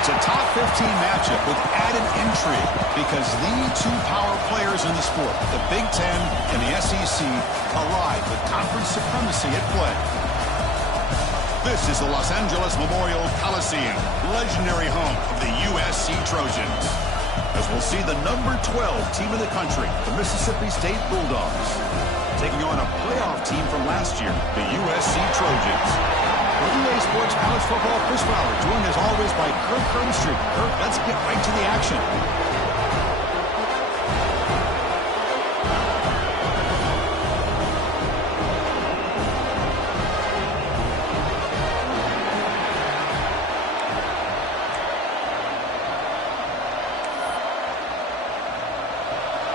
It's a top 15 matchup with added intrigue because the two power players in the sport, the Big Ten and the SEC, collide with conference supremacy at play. This is the Los Angeles Memorial Coliseum, legendary home of the USC Trojans. As we'll see the number 12 team in the country, the Mississippi State Bulldogs, taking on a playoff team from last year, the USC Trojans. For EA Sports College Football, Chris Fowler, joined as always by Kirk Herbstreit. Kirk, let's get right to the action.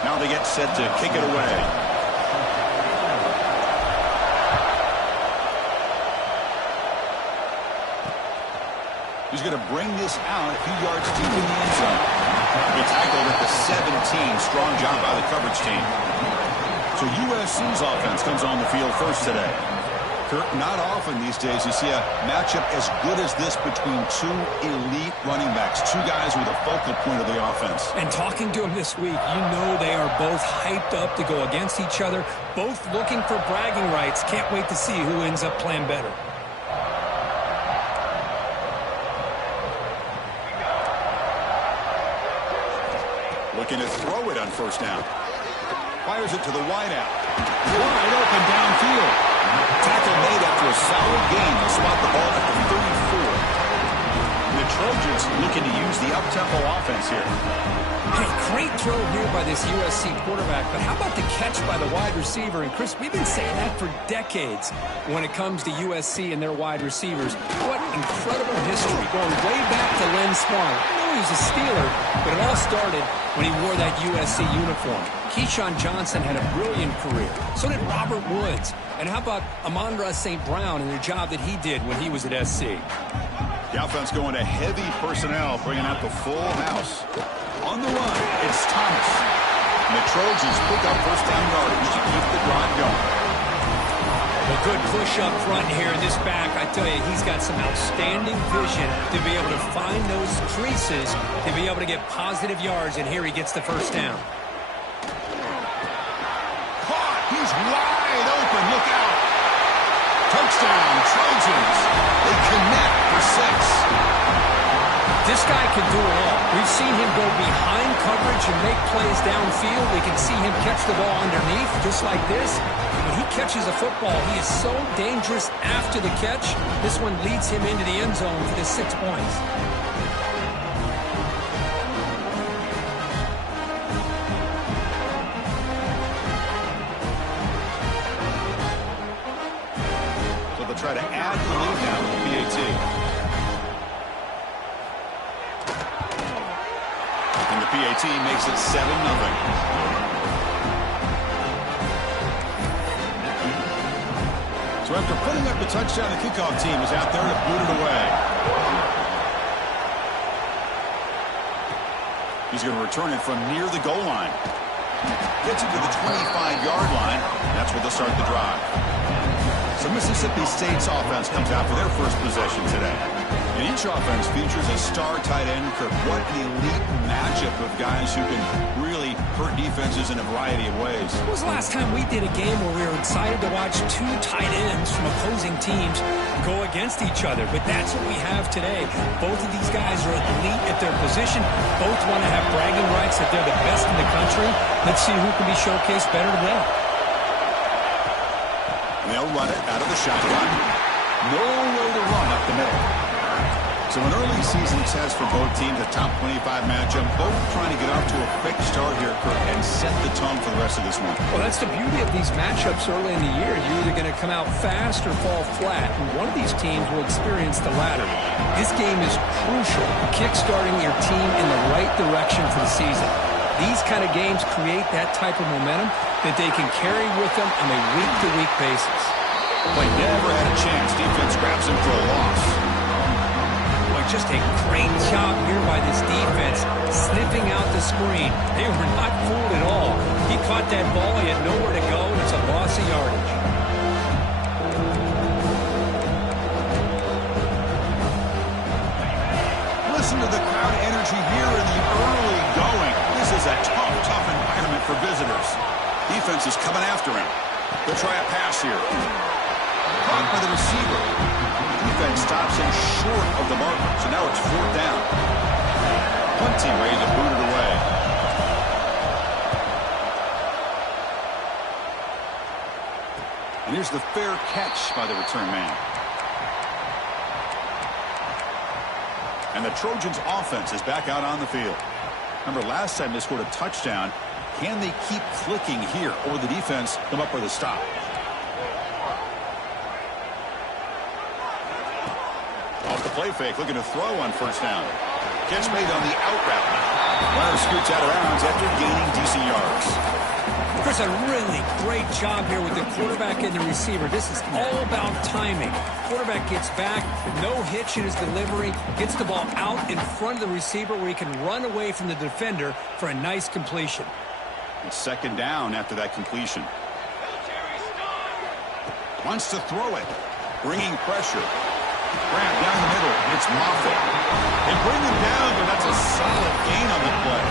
Now they get set to kick it away. He's going to bring this out a few yards deep in the end zone. He tackled at the 17. Strong job by the coverage team. So USC's offense comes on the field first today. Kirk, not often these days you see a matchup as good as this between two elite running backs, two guys with a focal point of the offense. And talking to them this week, you know they are both hyped up to go against each other, both looking for bragging rights. Can't wait to see who ends up playing better. Looking to throw it on first down. Fires it to the wideout. Wide open downfield. Tackle made after a solid gain. They'll spot the ball at the 34. The Trojans looking to use the up-tempo offense here. Hey, great throw here by this USC quarterback, but how about the catch by the wide receiver? And Chris, we've been saying that for decades when it comes to USC and their wide receivers. What incredible history, going way back to Len Swan. He was a Steeler, but it all started when he wore that USC uniform. Keyshawn Johnson had a brilliant career. So did Robert Woods. And how about Amon-Ra St. Brown and the job that he did when he was at SC? The offense going to heavy personnel, bringing out the full house. On the run, it's Thomas. And the Trojans pick up first down yardage to keep the drive going. A good push up front here. This back, I tell you, he's got some outstanding vision to be able to find those creases, to be able to get positive yards, and here he gets the first down. Caught! He's wide open. Look out! Touchdown, Trojans. They connect for 6. This guy can do it all. We've seen him go behind coverage and make plays downfield. We can see him catch the ball underneath, just like this. When he catches a football, he is so dangerous after the catch. This one leads him into the end zone for the 6 points. So they'll try to add the lead now to the PAT. And the PAT makes it 7-0. So after putting up the touchdown, the kickoff team is out there to boot it away. He's going to return it from near the goal line. Gets it to the 25-yard line. That's where they'll start the drive. So Mississippi State's offense comes out for their first possession today. And each offense features a star tight end. Kirk, what an elite matchup of guys who can really hurt defenses in a variety of ways. When was the last time we did a game where we were excited to watch two tight ends from opposing teams go against each other? But that's what we have today. Both of these guys are elite at their position. Both want to have bragging rights that they're the best in the country. Let's see who can be showcased better today. And they'll run it out of the shotgun. Nowhere to run up the middle. So an early season test for both teams, a top 25 matchup. Both trying to get off to a quick start here, Kirk, and set the tone for the rest of this one. Well, that's the beauty of these matchups early in the year. You're either going to come out fast or fall flat, and one of these teams will experience the latter. This game is crucial, kickstarting your team in the right direction for the season. These kind of games create that type of momentum that they can carry with them on a week-to-week basis. But never had a chance. Defense grabs him for a loss. Just a great job here by this defense, sniffing out the screen. They were not fooled at all. He caught that ball, he had nowhere to go, and it's a loss of yardage. Listen to the crowd energy here in the early going. This is a tough environment for visitors. Defense is coming after him. They'll try a pass here. Caught by the receiver. Defense stops him short of the marker, so now it's 4th down. Punting ready to boot it away. And here's the fair catch by the return man. And the Trojans' offense is back out on the field. Remember, last time they scored a touchdown. Can they keep clicking here, or the defense come up with a stop? Off the play fake, looking to throw on 1st down. Catch made on the out route. Runner scoots out of bounds after gaining decent yards. Chris, a really great job here with the quarterback and the receiver. This is all about timing. Quarterback gets back, no hitch in his delivery, gets the ball out in front of the receiver where he can run away from the defender for a nice completion. It's 2nd down after that completion. Wants to throw it. Bringing pressure. Grab down the middle. It's Moffitt. They bring him down, but that's a solid gain on the play.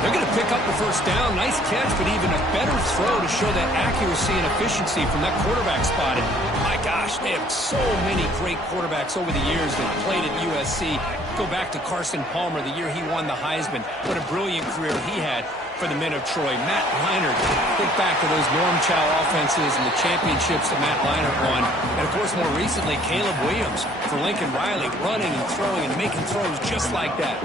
They're going to pick up the 1st down. Nice catch, but even a better throw to show that accuracy and efficiency from that quarterback spot. And my gosh, they have so many great quarterbacks over the years that played at USC. Go back to Carson Palmer, the year he won the Heisman. What a brilliant career he had for the men of Troy. Matt Leinart, think back to those Norm Chow offenses and the championships that Matt Leinart won. And, of course, more recently, Caleb Williams for Lincoln Riley, running and throwing and making throws just like that.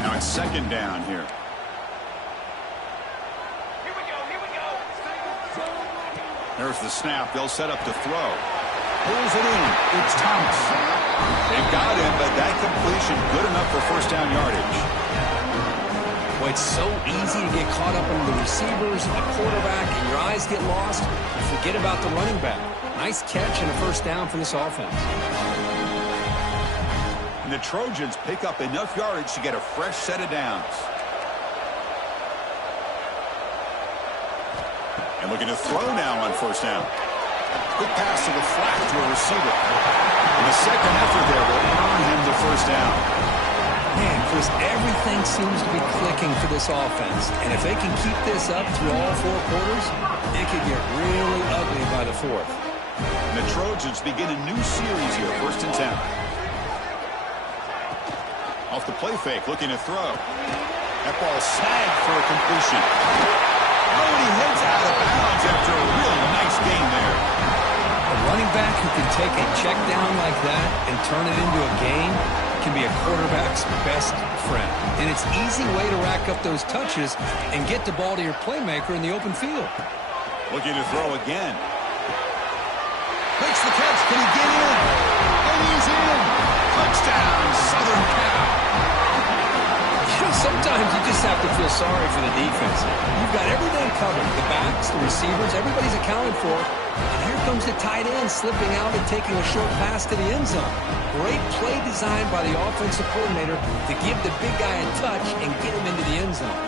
Now it's 2nd down here. Here we go. There's the snap. They'll set up to throw. Pulls it in. It's Thomas. They've got him, but that completion good enough for 1st down yardage. Well, it's so easy to get caught up in the receivers and the quarterback, and your eyes get lost. You forget about the running back. Nice catch and a 1st down for this offense. And the Trojans pick up enough yardage to get a fresh set of downs. And looking to throw now on 1st down. Quick pass to the flat to a receiver. And the second effort there will earn him the 1st down. Man, Chris, everything seems to be clicking for this offense. And if they can keep this up through all 4 quarters, it could get really ugly by the 4th. And the Trojans begin a new series here, 1st and 10. Off the play fake, looking to throw. That ball snagged for a completion. Oh, and he heads out of bounds after a really nice gain there. A running back who can take a check down like that and turn it into a gain can be a quarterback's best friend. And it's an easy way to rack up those touches and get the ball to your playmaker in the open field. Looking to throw again. Makes the catch. Can he get in? And he's in. Touchdown, Southern Cal. Sometimes you just have to feel sorry for the defense. You've got everything covered. The backs, the receivers, everybody's accounted for. And here comes the tight end slipping out and taking a short pass to the end zone. Great play design by the offensive coordinator to give the big guy a touch and get him into the end zone.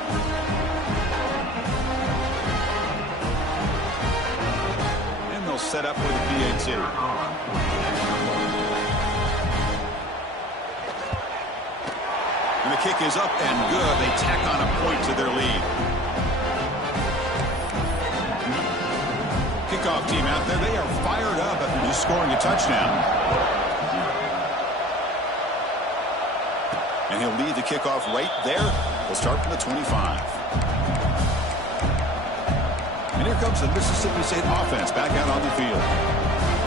And they'll set up with a PAT. And the kick is up and good. They tack on a point to their lead. Kickoff team out there. They are fired up after just scoring a touchdown. And he'll lead the kickoff right there. We'll start from the 25. And here comes the Mississippi State offense back out on the field.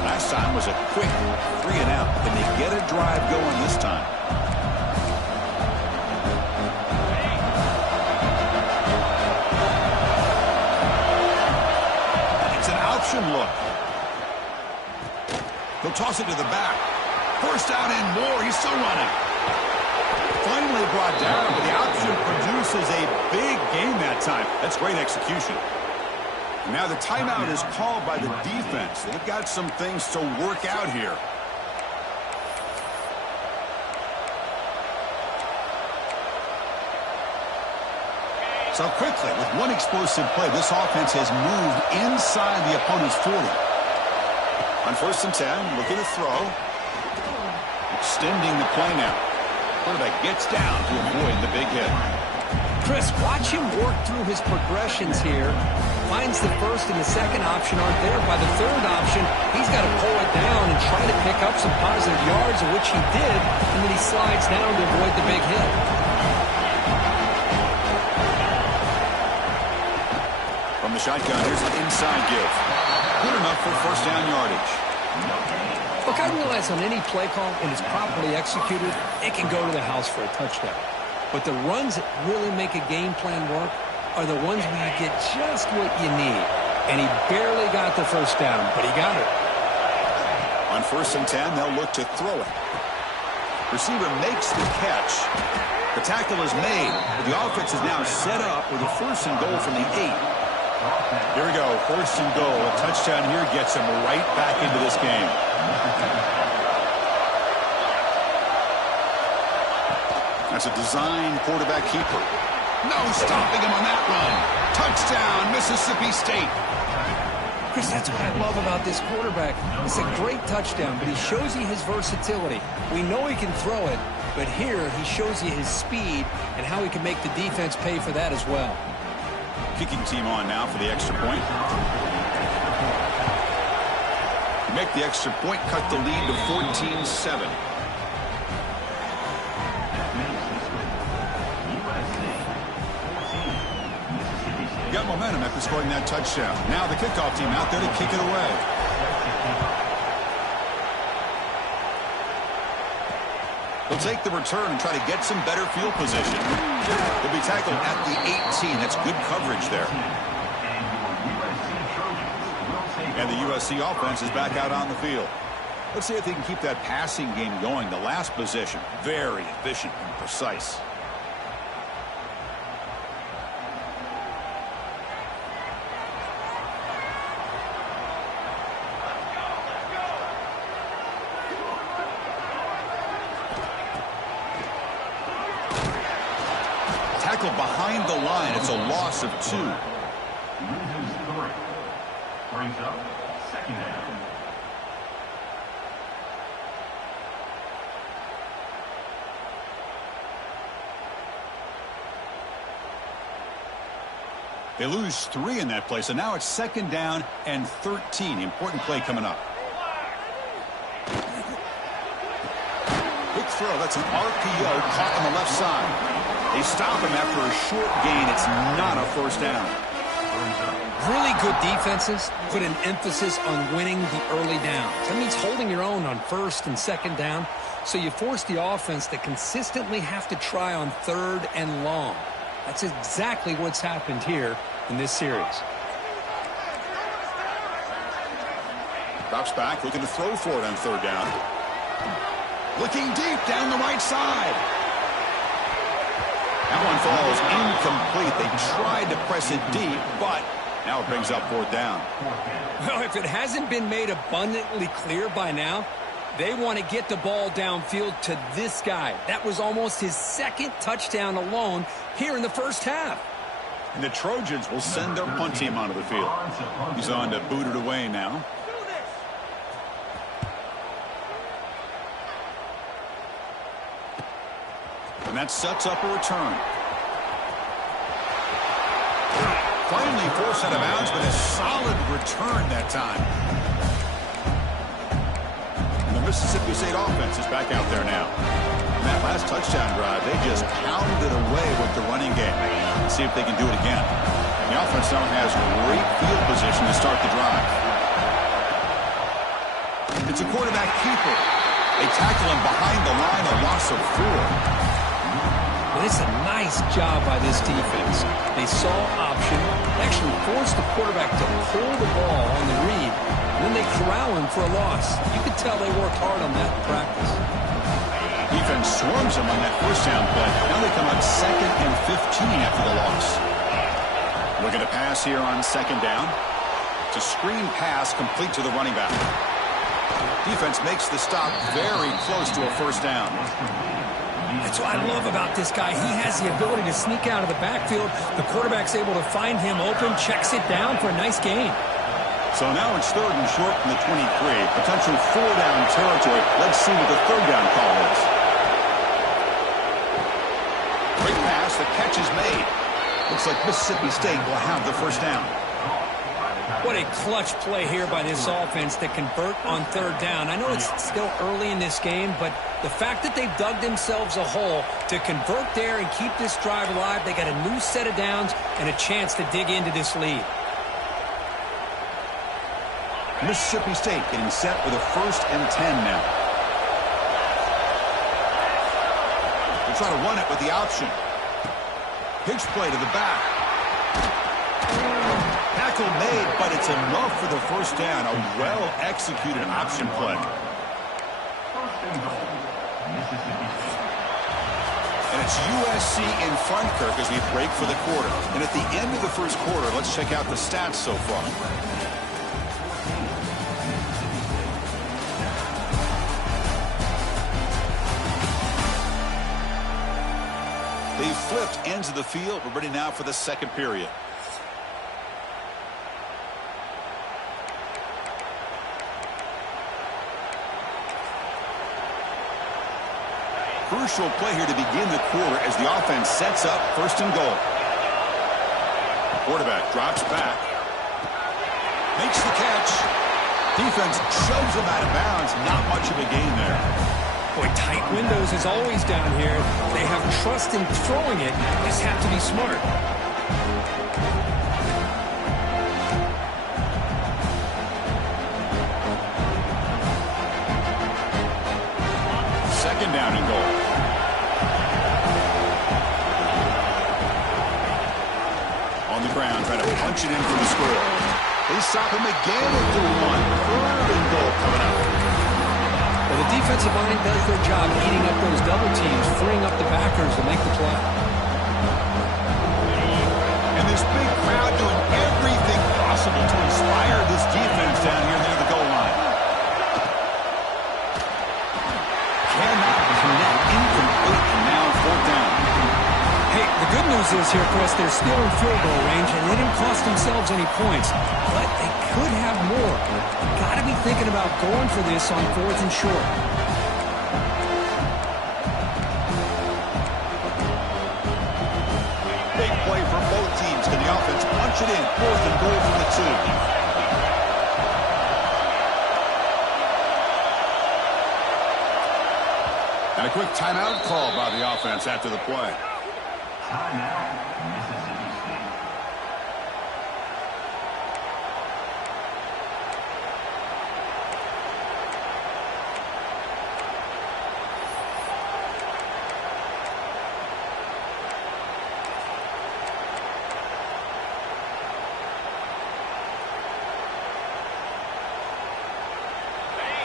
Last time was a quick 3-and-out. Can they get a drive going this time? It's an option look. He'll toss it to the back. First down and more. He's still running. Finally brought down, but the option produces a big gain that time. That's great execution. Now the timeout is called by the defense. They've got some things to work out here. So quickly, with one explosive play, this offense has moved inside the opponent's 40. On 1st and 10, looking to throw. Extending the play now. Quarterback gets down to avoid the big hit. Chris, watch him work through his progressions here. Finds the first and the second option aren't there. By the third option, he's got to pull it down and try to pick up some positive yards, of which he did, and then he slides down to avoid the big hit. From the shotgun, here's an inside give. Good enough for first down yardage. Look, I realize on any play call, when it's properly executed, it can go to the house for a touchdown. But the runs that really make a game plan work are the ones where you get just what you need. And he barely got the first down, but he got it. On 1st and 10, they'll look to throw it. Receiver makes the catch. The tackle is made. The offense is now set up with a 1st and goal from the 8. Here we go, 1st and goal. A touchdown here gets him right back into this game. That's a design quarterback keeper. No stopping him on that run. Touchdown, Mississippi State. Chris, that's what I love about this quarterback. It's a great touchdown, but he shows you his versatility. We know he can throw it, but here he shows you his speed and how he can make the defense pay for that as well. Kicking team on now for the extra point. Make the extra point, cut the lead to 14-7. Got momentum after scoring that touchdown. Now the kickoff team out there to kick it away. They'll take the return and try to get some better field position. They'll be tackled at the 18. That's good coverage there. And the USC offense is back out on the field. Let's see if they can keep that passing game going. The last possession, very efficient and precise. Tackle behind the line. It's a loss of 2. Brings up 2nd down. They lose 3 in that play, so now it's 2nd down and 13. Important play coming up. Quick throw. That's an RPO caught on the left side. They stop him after a short gain. It's not a first down. Really good defenses put an emphasis on winning the early downs. That means holding your own on 1st and 2nd down. So you force the offense to consistently have to try on 3rd and long. That's exactly what's happened here in this series. Drops back, looking to throw for it on 3rd down. Looking deep down the right side. That one falls incomplete. They tried to press it deep, but now it brings up 4th down. Well, if it hasn't been made abundantly clear by now, they want to get the ball downfield to this guy. That was almost his 2nd touchdown alone here in the first half. And the Trojans will send their punt team onto the field. He's on to boot it away now. And that sets up a return. Finally forced out of bounds, but a solid return that time. And the Mississippi State offense is back out there now. And that last touchdown drive, they just pounded away with the running game. Let's see if they can do it again. The offense offense now has great field position to start the drive. It's a quarterback keeper. They tackle him behind the line, a loss of 4. Well, it's a nice job by this defense. They saw option, actually forced the quarterback to pull the ball on the read, and then they corral him for a loss. You could tell they worked hard on that in practice. Defense swarms him on that first down play. Now they come up 2nd and 15 after the loss. Looking to pass here on 2nd down. It's a screen pass complete to the running back. Defense makes the stop very close to a first down. That's what I love about this guy. He has the ability to sneak out of the backfield. The quarterback's able to find him open, checks it down for a nice gain. So now it's 3rd and short from the 23. Potential 4-down territory. Let's see what the 3rd down call is. Great pass. The catch is made. Looks like Mississippi State will have the first down. What a clutch play here by this offense to convert on 3rd down. I know it's still early in this game, but the fact that they've dug themselves a hole to convert there and keep this drive alive, they got a new set of downs and a chance to dig into this lead. Mississippi State getting set with a 1st and 10 now. They'll try to run it with the option. Pitch play to the back. Tackle made, but it's enough for the first down. A well-executed option play. And it's USC in front, Kirk, as we break for the quarter. And at the end of the first quarter, let's check out the stats so far. They've flipped ends of the field. We're ready now for the 2nd period. Crucial play here to begin the quarter as the offense sets up 1st and goal. The quarterback drops back. Makes the catch. Defense shoves him out of bounds. Not much of a gain there. Boy, tight windows is always down here. They have trust in throwing it. Just have to be smart. 2nd down and goal. On the ground, trying to punch it in for the score. They stop him again at the 1. 3rd and goal coming up. Well, the defensive line does their job eating up those double teams, freeing up the backers to make the play. And this big crowd doing everything possible to inspire this defense down here near the goal line. Cannot connect, incomplete, and now 4th down. Hey, the good news is here, Chris, they're still in field goal range, and they didn't cost themselves any points. But they could have more. Got to be thinking about going for this on 4th and short. Big play for both teams. Can the offense punch it in? 4th and goal from the 2. And a quick timeout call by the offense after the play. Timeout, Mississippi State.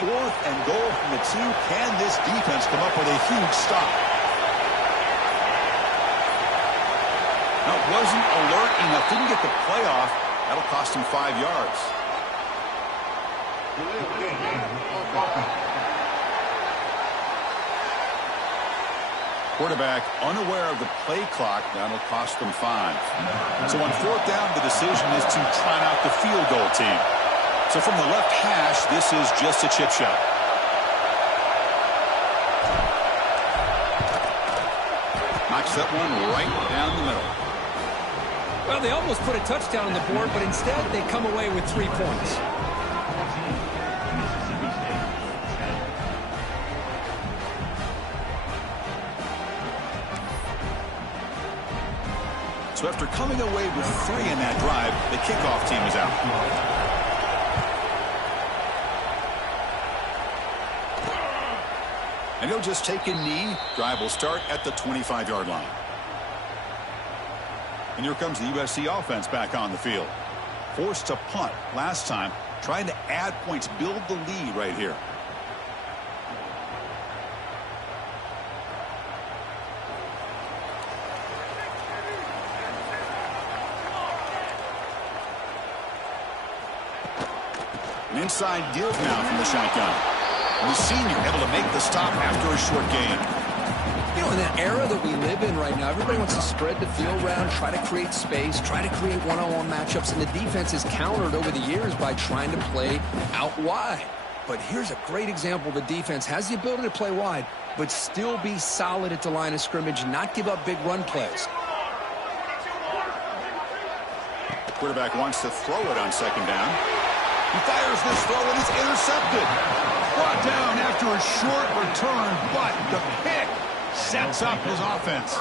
Fourth and goal from the 2. Can this defense come up with a huge stop? Now, it wasn't alert enough. Didn't get the play off. That'll cost him 5 yards. Quarterback unaware of the play clock. That'll cost them 5. So on 4th down, the decision is to try out the field goal team. So from the left hash, this is just a chip shot. Knocks that one right down the middle. Well, they almost put a touchdown on the board, but instead they come away with 3 points. Mississippi State. So after coming away with 3 in that drive, the kickoff team is out. And he'll just take a knee. Drive will start at the 25-yard line. And here comes the USC offense back on the field. Forced to punt last time. Trying to add points, build the lead right here. An inside give now from the shotgun. And the senior able to make the stop after a short gain. You know, in that era that we live in right now, everybody wants to spread the field around, try to create space, try to create one-on-one matchups, and the defense is countered over the years by trying to play out wide. But here's a great example. The defense has the ability to play wide, but still be solid at the line of scrimmage, not give up big run plays. Quarterback wants to throw it on second down. He fires this throw and it's intercepted. Brought down after a short return, but the pick sets up his offense.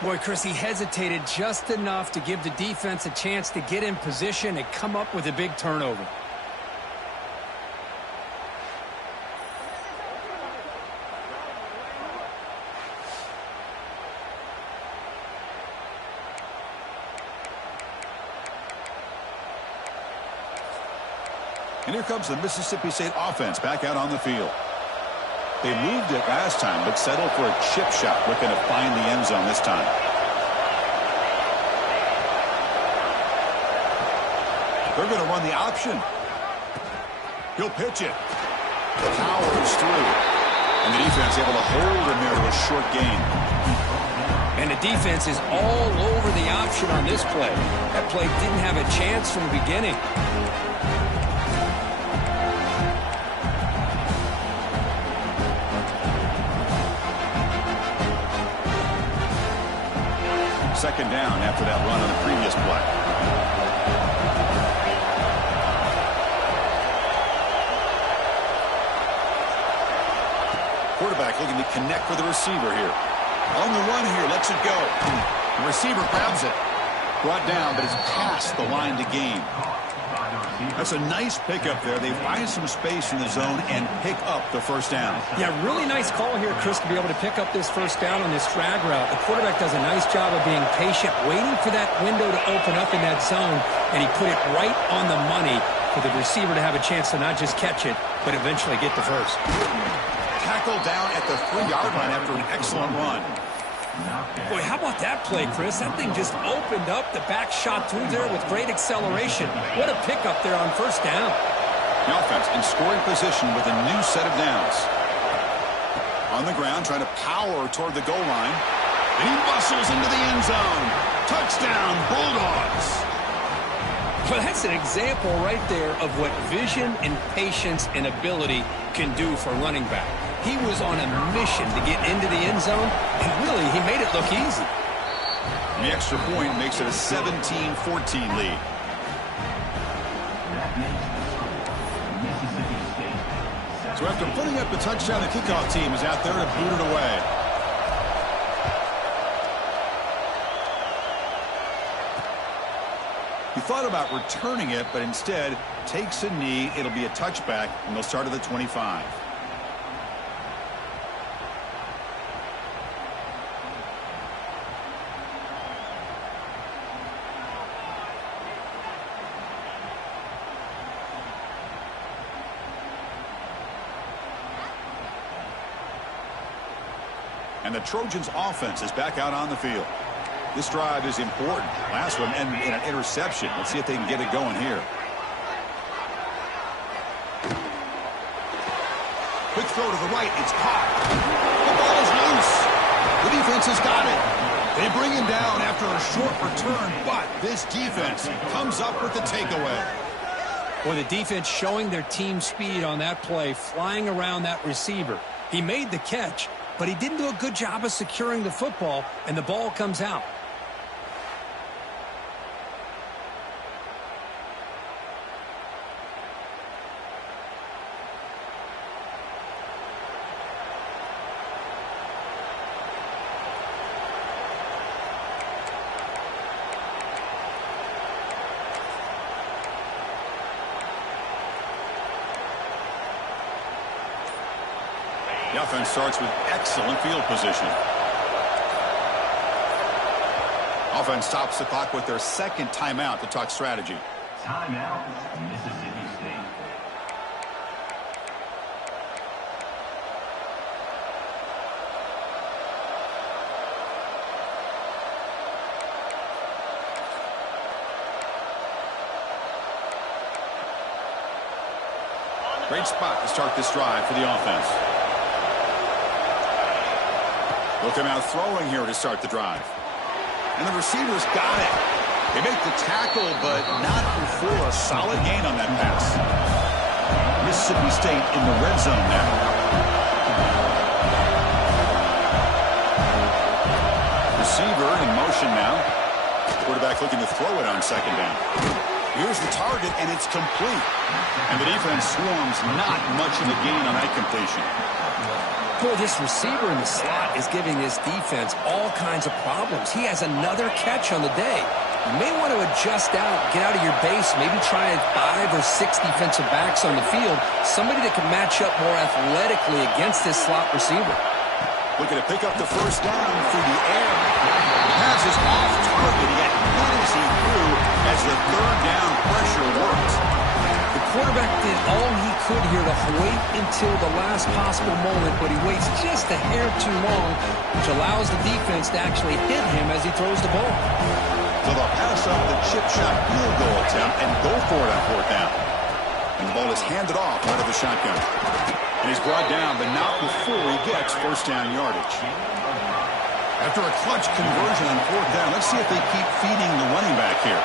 Boy, Chris, he hesitated just enough to give the defense a chance to get in position and come up with a big turnover. And here comes the Mississippi State offense back out on the field. They moved it last time, but settled for a chip shot, looking to find the end zone this time. They're going to run the option. He'll pitch it. Powers through. And the defense able to hold him there to a short gain. And the defense is all over the option on this play. That play didn't have a chance from the beginning. Second down after that run on the previous play. Quarterback looking to connect with the receiver here. On the run here, lets it go. The receiver grabs it. Brought down, but it's past the line to gain. That's a nice pickup there. They find some space in the zone and pick up the first down. Yeah, really nice call here, Chris, to be able to pick up this first down on this drag route. The quarterback does a nice job of being patient, waiting for that window to open up in that zone, and he put it right on the money for the receiver to have a chance to not just catch it, but eventually get the first. Tackled down at the 3-yard line after an excellent run. Boy, how about that play, Chris? That thing just opened up. The back shot through there with great acceleration. What a pickup there on first down. The offense in scoring position with a new set of downs. On the ground, trying to power toward the goal line. And he bustles into the end zone. Touchdown, Bulldogs. Well, that's an example right there of what vision and patience and ability can do for a running back. He was on a mission to get into the end zone, and really, he made it look easy. And the extra point makes it a 17-14 lead. So after putting up the touchdown, the kickoff team is out there to boot it away. He thought about returning it, but instead takes a knee. It'll be a touchback, and they'll start at the 25. And the Trojans' offense is back out on the field. This drive is important. Last one ended in an interception. Let's see if they can get it going here. Quick throw to the right. It's caught. The ball is loose. The defense has got it. They bring him down after a short return, but this defense comes up with the takeaway. Well, the defense showing their team speed on that play, flying around that receiver. He made the catch, but he didn't do a good job of securing the football, and the ball comes out. The offense starts with excellent field position. Offense stops the clock with their second timeout to talk strategy. Timeout, Mississippi State. Great spot to start this drive for the offense. They'll come out throwing here to start the drive. And the receivers got it. They make the tackle, but not before a solid gain on that pass. Mississippi State in the red zone now. Receiver in motion now. Quarterback looking to throw it on second down. Here's the target, and it's complete. And the defense swarms not much of a gain on that completion. Boy, this receiver in the slot is giving this defense all kinds of problems. He has another catch on the day. You may want to adjust out, get out of your base, maybe try 5 or 6 defensive backs on the field, somebody that can match up more athletically against this slot receiver. Looking to pick up the first down through the air. The pass is off target, yet good as he threw as the third down pressure works. The quarterback did all he could here to wait until the last possible moment, but he waits just a hair too long, which allows the defense to actually hit him as he throws the ball. So they'll pass up the chip shot field goal attempt and go for it on fourth down. And the ball is handed off out of the shotgun. And he's brought down, but not before he gets first down yardage. After a clutch conversion on fourth down, let's see if they keep feeding the running back here.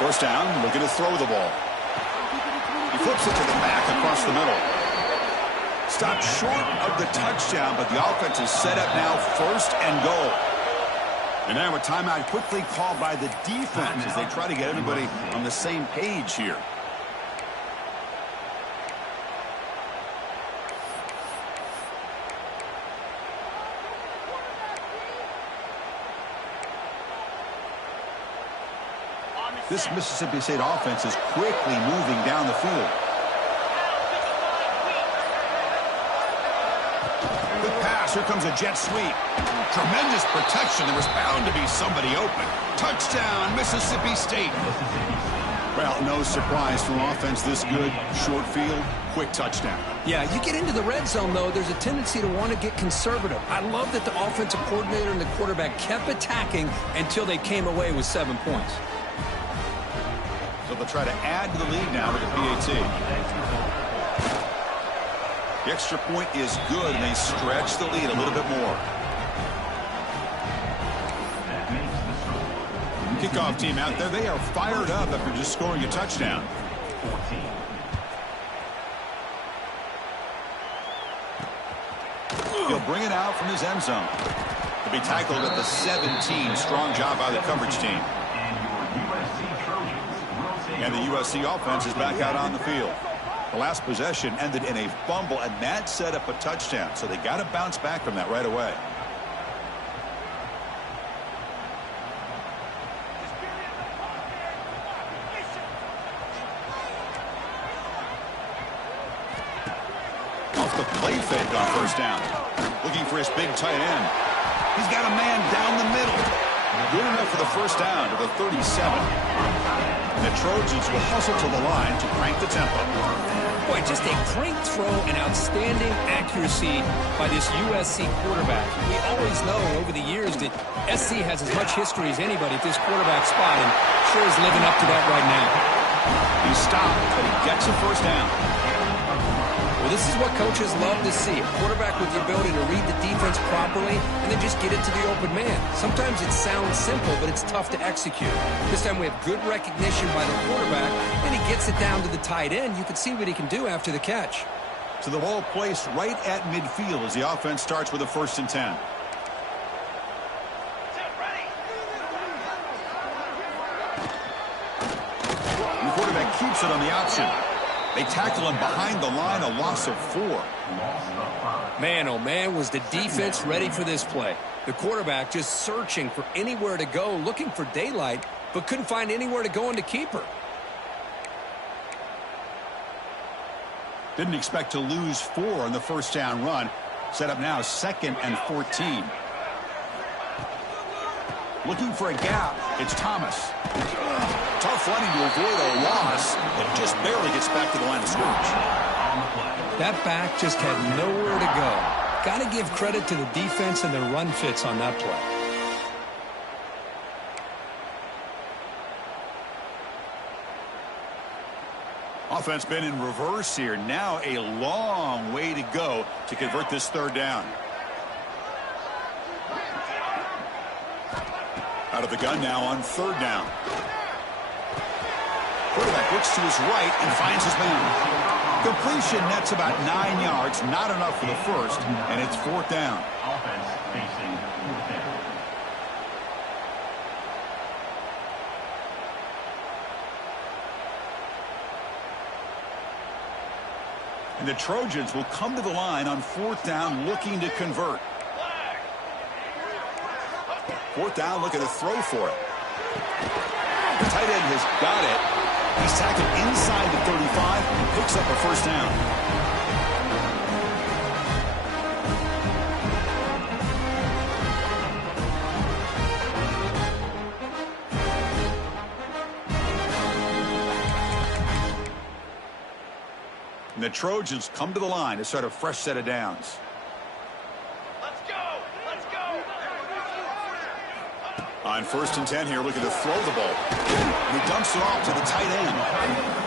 First down, looking to throw the ball. He flips it to the back across the middle. Stopped short of the touchdown, but the offense is set up now, first and goal. And now a timeout quickly called by the defense as they try to get everybody on the same page here. This Mississippi State offense is quickly moving down the field. Good pass. Here comes a jet sweep. Tremendous protection. There was bound to be somebody open. Touchdown, Mississippi State. Well, no surprise from offense this good. Short field, quick touchdown. Yeah, you get into the red zone, though, there's a tendency to want to get conservative. I love that the offensive coordinator and the quarterback kept attacking until they came away with 7 points. So they'll try to add to the lead now with the PAT. The extra point is good, and they stretch the lead a little bit more. Kickoff team out there. They are fired up after just scoring a touchdown. He'll bring it out from his end zone. He'll be tackled at the 17. Strong job by the coverage team. And the USC offense is back out on the field. The last possession ended in a fumble, and that set up a touchdown. So they got to bounce back from that right away. Off the play fake on first down. Looking for his big tight end. He's got a man down the middle. Good enough for the first down to the 37. The Trojans will hustle to the line to crank the tempo. Boy, just a great throw and outstanding accuracy by this USC quarterback. We always know over the years that SC has as much history as anybody at this quarterback spot, and sure is living up to that right now. He stopped, but he gets a first down. Well, this is what coaches love to see. A quarterback with the ability to read the defense properly and then just get it to the open man. Sometimes it sounds simple, but it's tough to execute. This time we have good recognition by the quarterback, and he gets it down to the tight end. You can see what he can do after the catch. So the ball placed right at midfield as the offense starts with a 1st and 10. And the quarterback keeps it on the option. They tackle him behind the line, a loss of 4. Man, oh man, was the defense ready for this play. The quarterback just searching for anywhere to go, looking for daylight, but couldn't find anywhere to go into keeper. Didn't expect to lose 4 on the first down run. Set up now 2nd and 14. Looking for a gap. It's Thomas. Tough running to avoid a loss, and just barely gets back to the line of scrimmage. That back just had nowhere to go. Got to give credit to the defense and their run fits on that play. Offense been in reverse here. Now a long way to go to convert this 3rd down. Out of the gun now on 3rd down. Quarterback looks to his right and finds his man. Completion nets about 9 yards. Not enough for the first, and it's 4th down. Offense facing 4th down. And the Trojans will come to the line on 4th down looking to convert. 4th down, looking to throw for it. The tight end has got it. He's tackled inside the 35 and picks up a 1st down. And the Trojans come to the line to start a fresh set of downs. Let's go! Let's go! On 1st and 10 here, looking to throw the ball. He dumps it off to the tight end.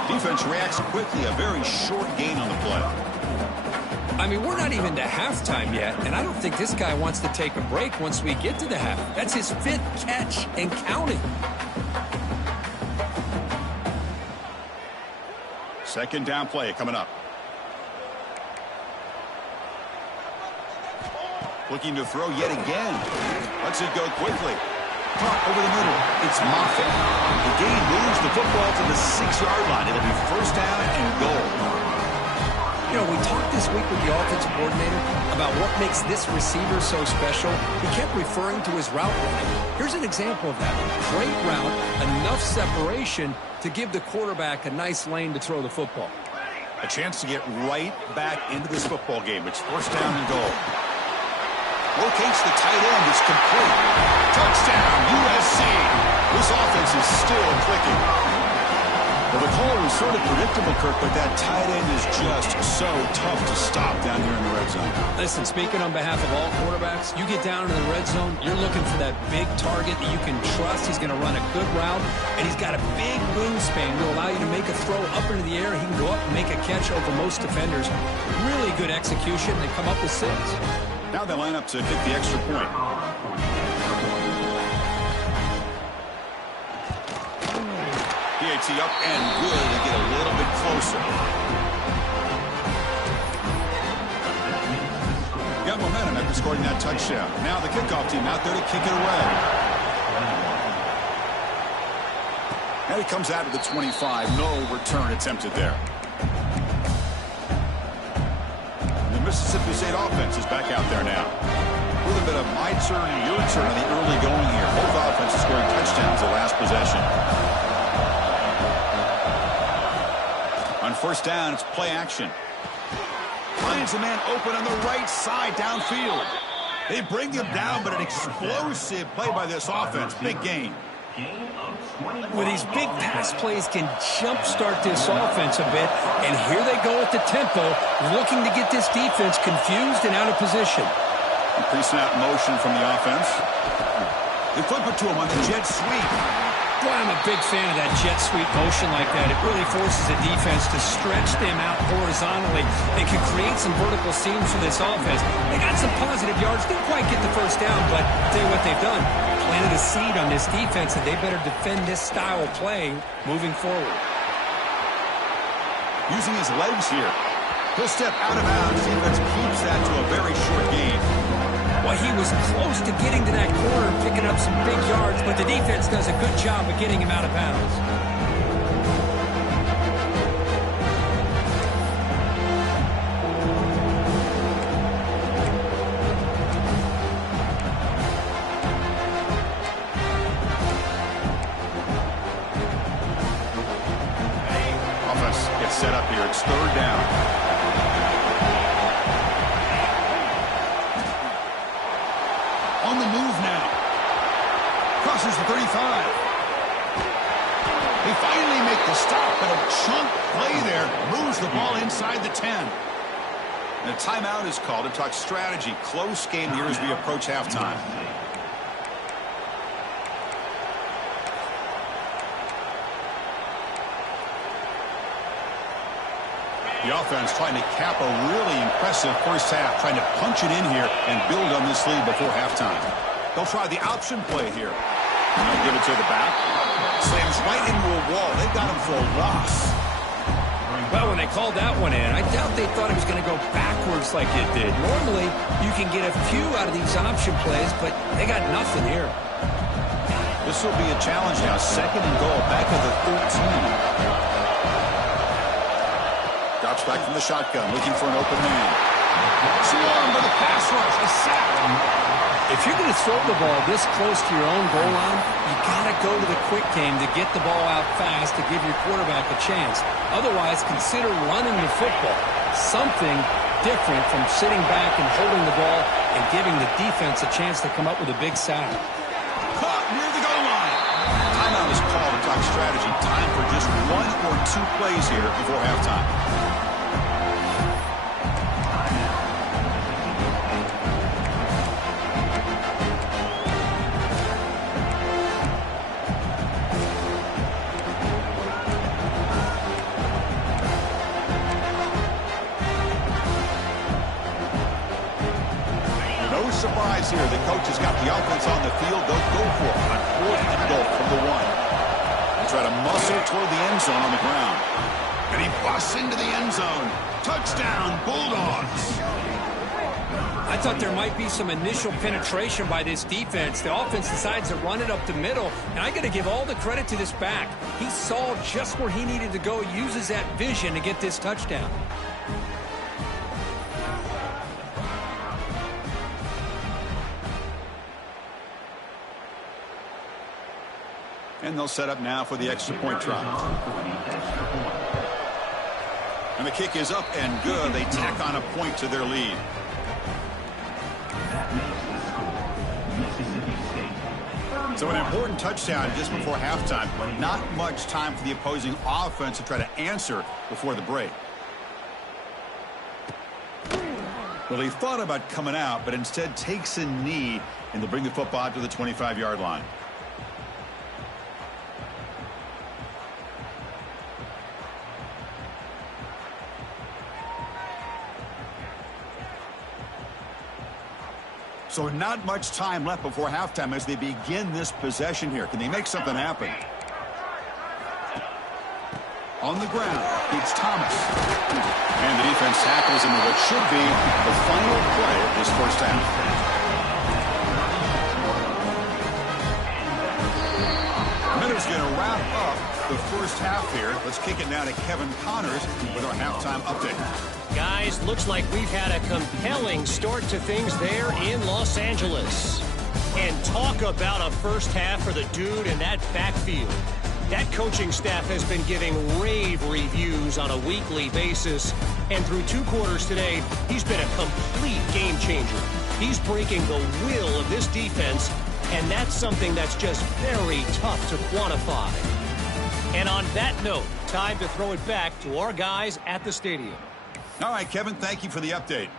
Defense reacts quickly. A very short gain on the play. I mean, we're not even to halftime yet, and I don't think this guy wants to take a break once we get to the half. That's his 5th catch and counting. 2nd down play coming up. Looking to throw yet again. Lets it go quickly. Caught over the middle. It's Moffitt. The gain moves the football to the 6-yard line. It'll be 1st down and goal. You know, we talked this week with the offensive coordinator about what makes this receiver so special. He kept referring to his route running. Here's an example of that. Great route, enough separation to give the quarterback a nice lane to throw the football. A chance to get right back into this football game. It's 1st down and goal. Locates the tight end. It's complete. Touchdown, USC. This offense is still clicking. Well, the call was sort of predictable, Kirk, but that tight end is just so tough to stop down here in the red zone. Listen, speaking on behalf of all quarterbacks, you get down in the red zone, you're looking for that big target that you can trust. He's going to run a good route, and he's got a big wingspan to allow you to make a throw up into the air. He can go up and make a catch over most defenders. Really good execution. They come up with 6. Now they line up to kick the extra point. PAT up and good to get a little bit closer. Got momentum after scoring that touchdown. Now the kickoff team out there to kick it away. And he comes out of the 25. No return attempted there. Mississippi State offense is back out there now. With a bit of my turn and your turn in the early going here. Both offenses scoring touchdowns the last possession. On 1st down, it's play action. Finds a man open on the right side downfield. They bring him down, but an explosive play by this offense. Big gain. With these big pass plays can jumpstart this offense a bit, and here they go at the tempo, looking to get this defense confused and out of position. Pre-snap motion from the offense. They flip it to him on the jet sweep. Boy, I'm a big fan of that jet sweep motion like that. It really forces the defense to stretch them out horizontally and can create some vertical seams for this offense. They got some positive yards. Didn't quite get the 1st down, but I'll tell you what they've done. Planted a seed on this defense, and they better defend this style of play moving forward. Using his legs here. He'll step out of bounds. Defense keeps that to a very short gain. Well, he was close to getting to that corner and picking up some big yards, but the defense does a good job of getting him out of bounds. 35. They finally make the stop, but a chunk play there moves the ball inside the 10. And a timeout is called to talk strategy. Close game here as we approach halftime. The offense trying to cap a really impressive first half, trying to punch it in here and build on this lead before halftime. They'll try the option play here. And they'll give it to the back. Slams right into a wall. They've got him for a loss. Well, when they called that one in, I doubt they thought it was going to go backwards like it did. Normally, you can get a few out of these option plays, but they got nothing here. This will be a challenge now. Second and goal, back at the 13. Drops back from the shotgun, looking for an open man. Swarmed by the pass rush. A sack. If you're going to throw the ball this close to your own goal line, you got to go to the quick game to get the ball out fast to give your quarterback a chance. Otherwise, consider running the football. Something different from sitting back and holding the ball and giving the defense a chance to come up with a big sack. Caught near the goal line. Timeout is called to talk strategy. Time for just one or two plays here before halftime. Surprise here. The coach has got the offense on the field. They'll go for it on 4th and goal from the 1. They try to muscle toward the end zone on the ground. And he busts into the end zone. Touchdown, Bulldogs. I thought there might be some initial penetration by this defense. The offense decides to run it up the middle, and I got to give all the credit to this back. He saw just where he needed to go, uses that vision to get this touchdown. And they'll set up now for the extra point try. And the kick is up and good. They tack on a point to their lead. So an important touchdown just before halftime. Not much time for the opposing offense to try to answer before the break. Well, he thought about coming out, but instead takes a knee, and they'll bring the football out to the 25-yard line. So not much time left before halftime as they begin this possession here. Can they make something happen? On the ground, it's Thomas. And the defense tackles him in what should be the final play of this first half. Miller's going to wrap up the first half here. Let's kick it now to Kevin Connors with our halftime update. Guys, looks like we've had a compelling start to things there in Los Angeles. And talk about a first half for the dude in that backfield. That coaching staff has been giving rave reviews on a weekly basis. And through 2 quarters today, he's been a complete game changer. He's breaking the will of this defense, and that's something that's just very tough to quantify. And on that note, time to throw it back to our guys at the stadium. All right, Kevin, thank you for the update.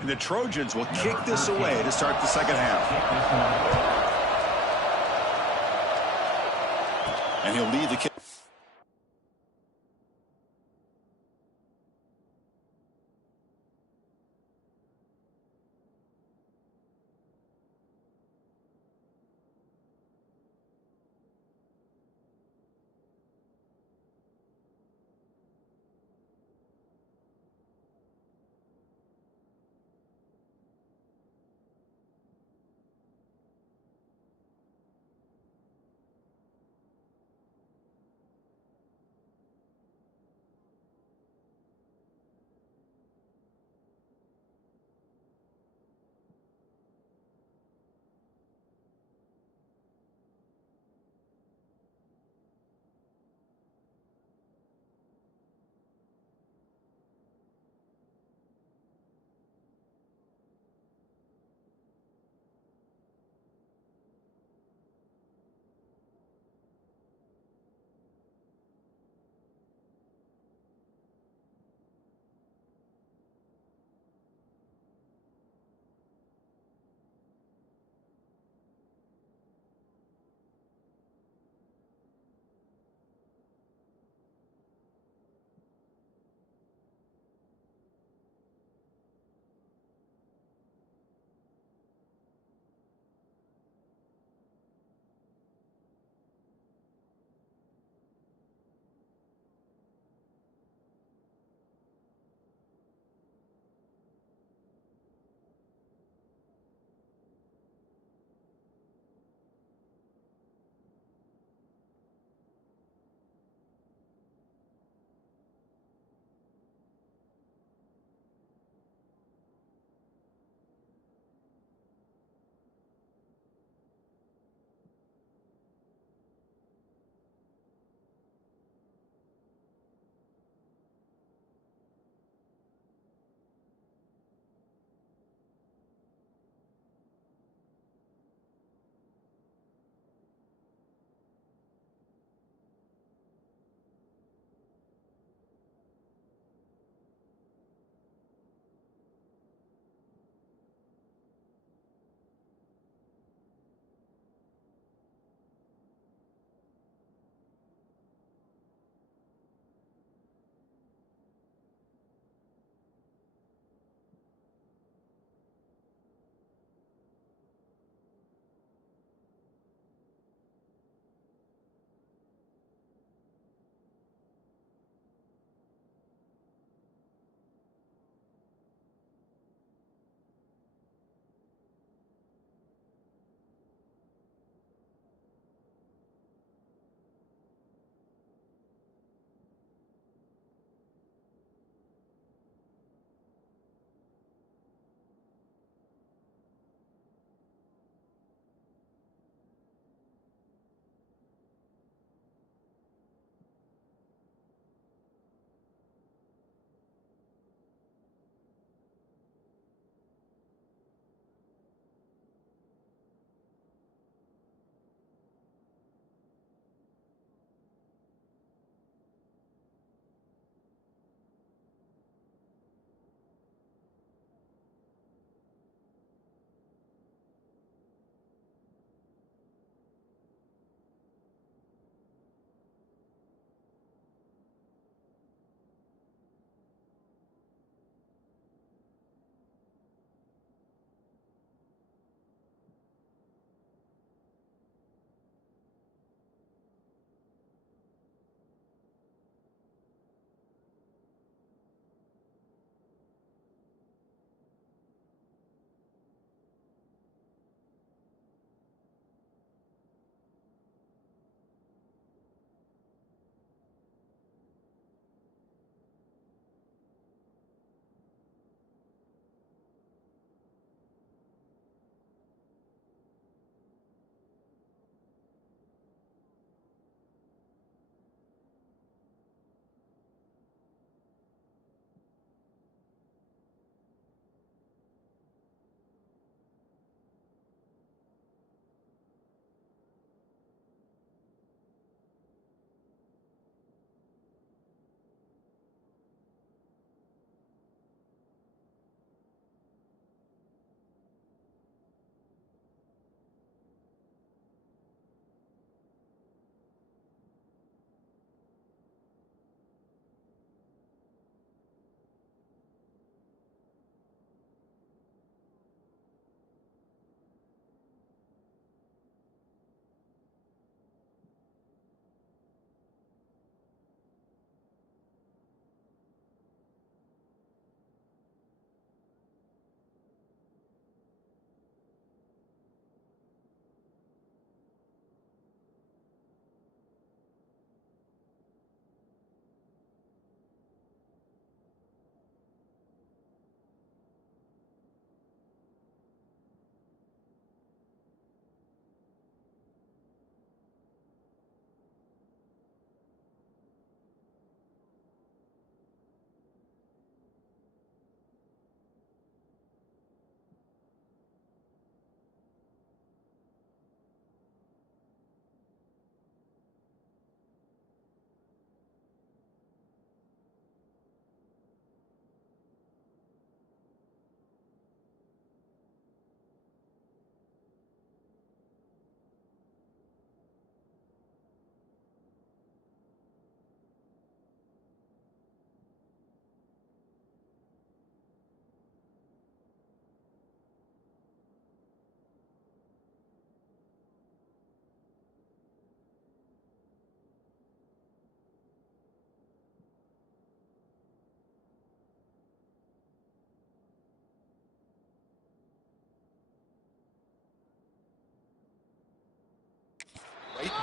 And the Trojans will kick this away to start the second half. And he'll lead the kick.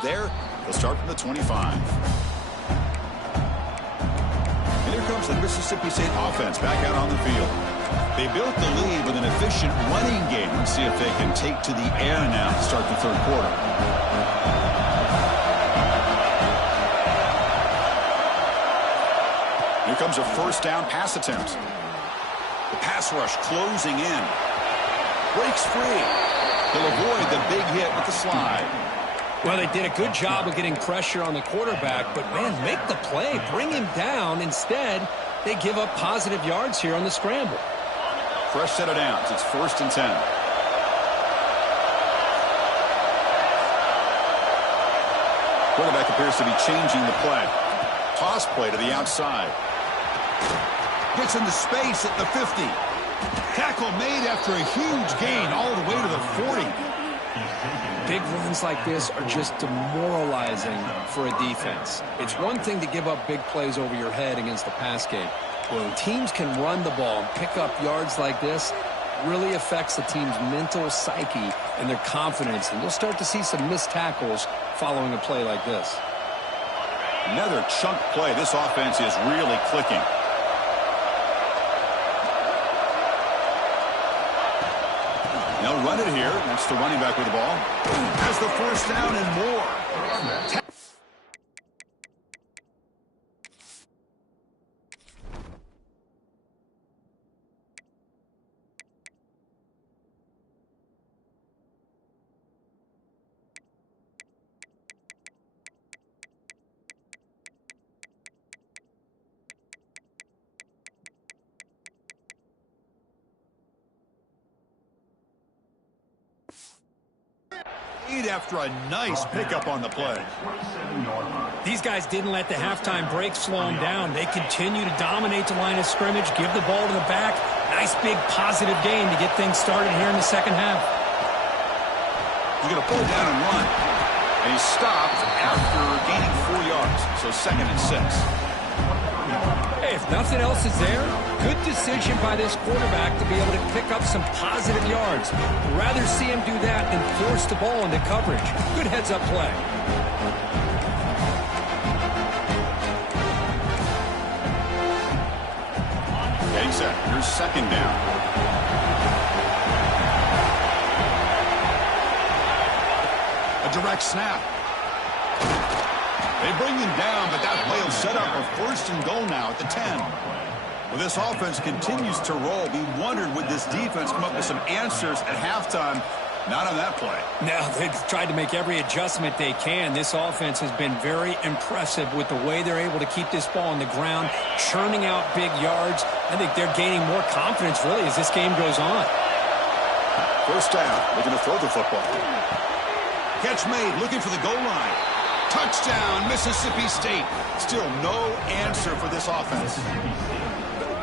there. They'll start from the 25. And here comes the Mississippi State offense back out on the field. They built the lead with an efficient running game. Let's see if they can take to the air now to start the third quarter. Here comes a first down pass attempt. The pass rush closing in. Breaks free. He'll avoid the big hit with the slide. Well, they did a good job of getting pressure on the quarterback, but, man, make the play. Bring him down. Instead, they give up positive yards here on the scramble. Fresh set of downs. It's 1st and 10. Quarterback appears to be changing the play. Toss play to the outside. Gets into space at the 50. Tackle made after a huge gain all the way to the 40. Big runs like this are just demoralizing for a defense. It's one thing to give up big plays over your head against the pass game. When teams can run the ball and pick up yards like this, it really affects the team's mental psyche and their confidence. And you'll start to see some missed tackles following a play like this. Another chunk play. This offense is really clicking. They'll run it here. That's the running back with the ball. Has the first down and more. After a nice pickup on the play. These guys didn't let the halftime break slow them down. They continue to dominate the line of scrimmage, give the ball to the back. Nice big positive gain to get things started here in the second half. He's going to pull it down and run. And he stopped after gaining 4 yards. So 2nd and 6. Hey, if nothing else is there, good decision by this quarterback to be able to pick up some positive yards. Rather see him do that than force the ball into coverage. Good heads-up play. Getting set. Here's 2nd down. A direct snap. They bring him down, but that play will set up a 1st and goal now at the 10. Well, this offense continues to roll. We wondered, would this defense come up with some answers at halftime? Not on that play. No, they've tried to make every adjustment they can. This offense has been very impressive with the way they're able to keep this ball on the ground, churning out big yards. I think they're gaining more confidence, really, as this game goes on. First down. They're going to throw the football. Catch made, looking for the goal line. Touchdown, Mississippi State. Still no answer for this offense.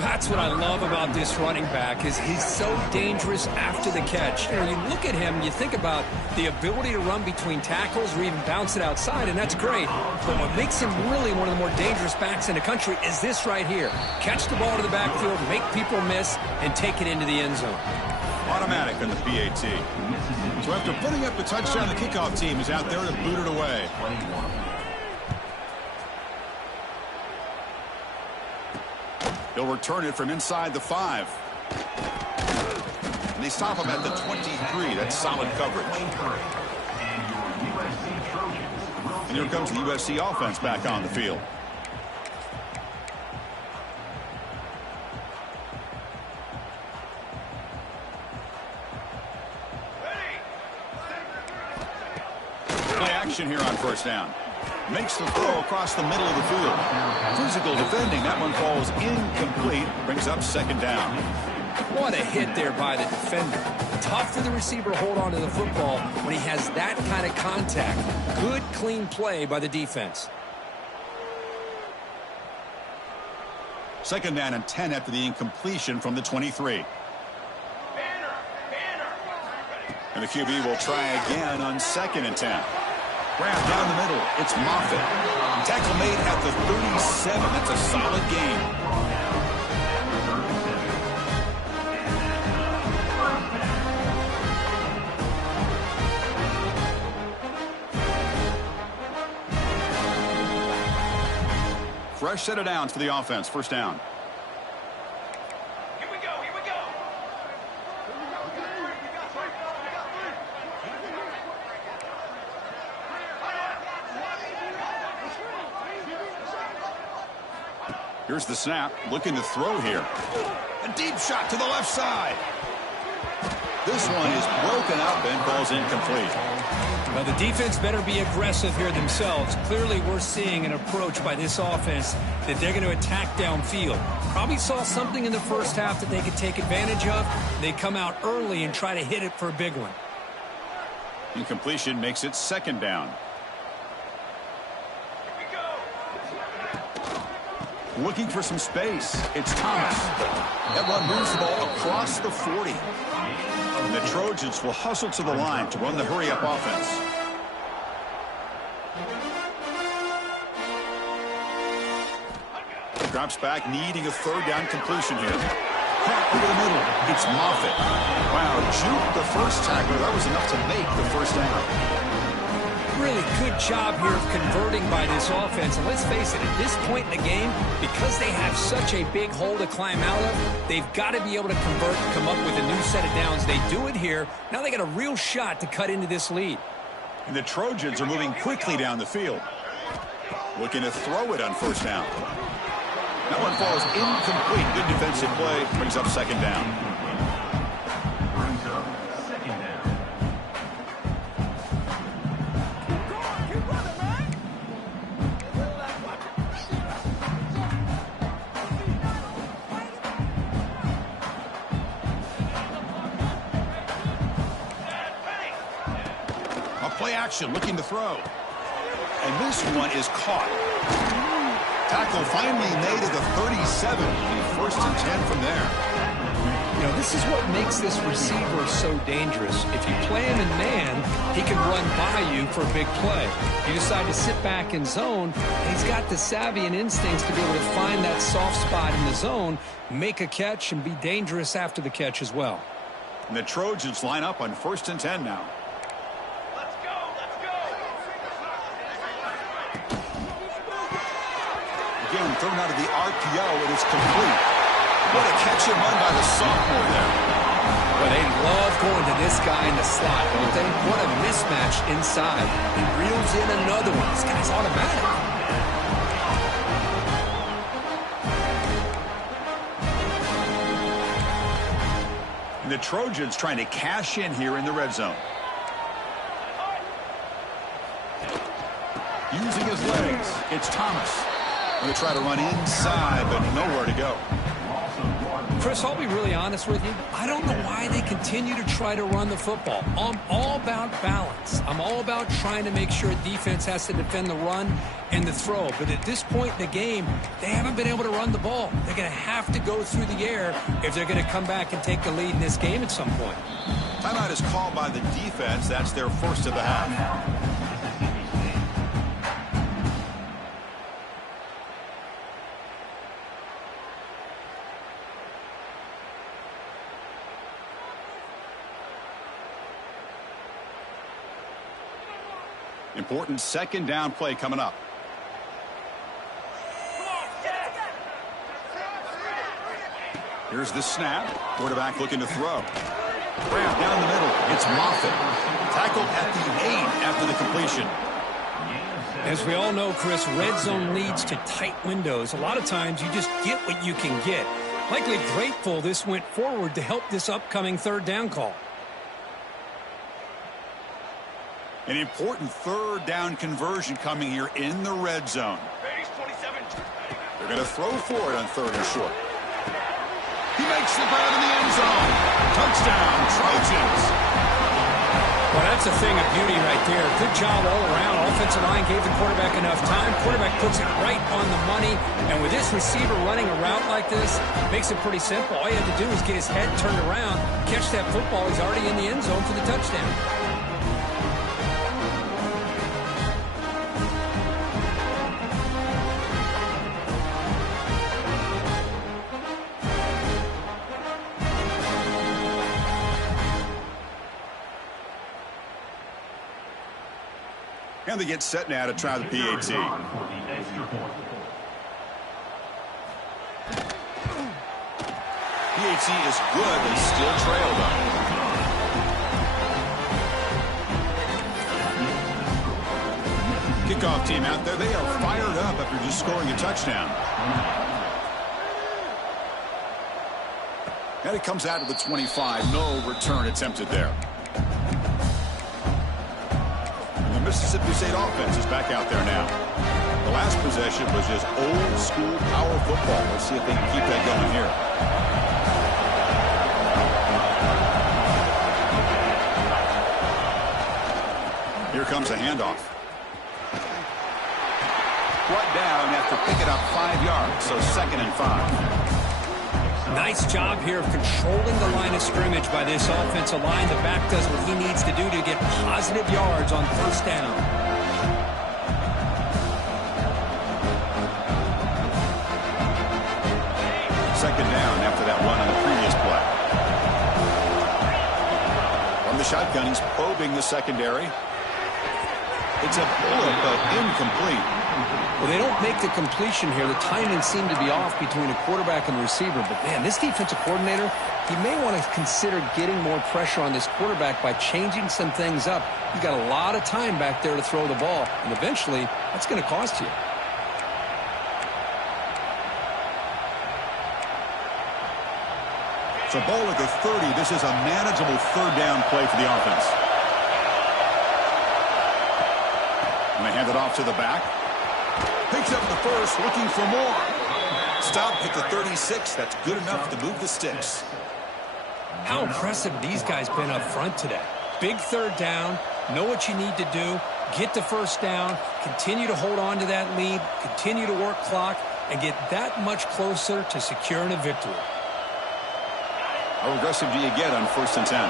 That's what I love about this running back is he's so dangerous after the catch. You know, you look at him, you think about the ability to run between tackles or even bounce it outside, and that's great. But what makes him really one of the more dangerous backs in the country is this right here. Catch the ball to the backfield, make people miss, and take it into the end zone. Automatic on the PAT. So after putting up the touchdown, the kickoff team is out there to boot it away. He'll return it from inside the 5. And they stop him at the 23. That's solid coverage. And here comes the USC offense back on the field. Play action here on first down. Makes the throw across the middle of the field. Physical defending. That one falls incomplete. Brings up 2nd down. What a hit there by the defender. Tough for the receiver to hold on to the football when he has that kind of contact. Good, clean play by the defense. 2nd down and 10 after the incompletion from the 23. And the QB will try again on 2nd and 10. Grab down the middle. It's Moffitt. Tackle made at the 37. That's a solid gain. fresh set of downs for the offense. First down. Here we go, here we go. Here's the snap. Looking to throw here. A deep shot to the left side. This one is broken up and falls incomplete. Well, the defense better be aggressive here themselves. Clearly, we're seeing an approach by this offense that they're going to attack downfield. Probably saw something in the first half that they could take advantage of. They come out early and try to hit it for a big one. Incompletion makes it second down. Looking for some space. It's Thomas. That one moves the ball across the 40. And the Trojans will hustle to the line to run the hurry-up offense. Drops back, needing a third down completion here. Caught over the middle. It's Moffitt. Wow, juke the first tackler. That was enough to make the first down. Really good job here of converting by this offense. And let's face it, at this point in the game, because they have such a big hole to climb out of, they've got to be able to convert, come up with a new set of downs. They do it here. Now they got a real shot to cut into this lead. And the Trojans are moving quickly down the field. Looking to throw it on first down. That one falls incomplete. Good defensive play. Brings up second down. Brings up second down. Play action, looking to throw. And this one is caught. Tackle finally made at the 37. First and 10 from there. You know, this is what makes this receiver so dangerous. If you play him in man, he can run by you for a big play. You decide to sit back in zone, and he's got the savvy and instincts to be able to find that soft spot in the zone, make a catch, and be dangerous after the catch as well. And the Trojans line up on first and 10 now. Again, thrown out of the RPO, and it's complete. What a catch and run by the sophomore there. Well, they love going to this guy in the slot, don't they? What a mismatch inside. He reels in another one. This guy's automatic. And the Trojans trying to cash in here in the red zone. Using his legs, it's Thomas. Going to try to run inside, but nowhere to go. Chris, I'll be really honest with you. I don't know why they continue to try to run the football. I'm all about balance. I'm all about trying to make sure defense has to defend the run and the throw. But at this point in the game, they haven't been able to run the ball. They're going to have to go through the air if they're going to come back and take the lead in this game at some point. Timeout is called by the defense. That's their first of the half. Important second down play coming up. Here's the snap. Quarterback looking to throw. Wrap down the middle. It's Moffitt. Tackled at the 8 after the completion. As we all know, Chris, red zone leads to tight windows. A lot of times you just get what you can get. Likely grateful this went forward to help this upcoming third down call. An important third down conversion coming here in the red zone. They're going to throw for it on third and short. He makes the grab in the end zone. Touchdown, Trojans. Well, that's a thing of beauty right there. Good job all around. Offensive line gave the quarterback enough time. Quarterback puts it right on the money. And with this receiver running a route like this, makes it pretty simple. All you have to do is get his head turned around, catch that football. He's already in the end zone for the touchdown. And they get set now to try the PAT. efficiency is good. They still trail, though. Kickoff team out there. They are fired up after just scoring a touchdown. And it comes out of the 25. No return attempted there. And the Mississippi State offense is back out there now. The last possession was just old school power football. Let's see if they can keep that going here. Here comes a handoff. Brought down after picking up 5 yards, so 2nd and 5. Nice job here of controlling the line of scrimmage by this offensive line. The back does what he needs to do to get positive yards on 1st down. Second down after that run on the previous play. From the shotgun, he's probing the secondary. It's a bullet, but incomplete. Well, they don't make the completion here. The timing seemed to be off between a quarterback and the receiver. But, man, this defensive coordinator, he may want to consider getting more pressure on this quarterback by changing some things up. You got a lot of time back there to throw the ball, and eventually that's going to cost you. So ball at the 30. This is a manageable 3rd down play for the offense. And they hand it off to the back. Picks up the first, looking for more. Stopped at the 36. That's good enough to move the sticks. How impressive these guys been up front today. Big 3rd down. Know what you need to do. Get the 1st down. Continue to hold on to that lead. Continue to work clock. And get that much closer to securing a victory. How aggressive do you get on 1st and 10?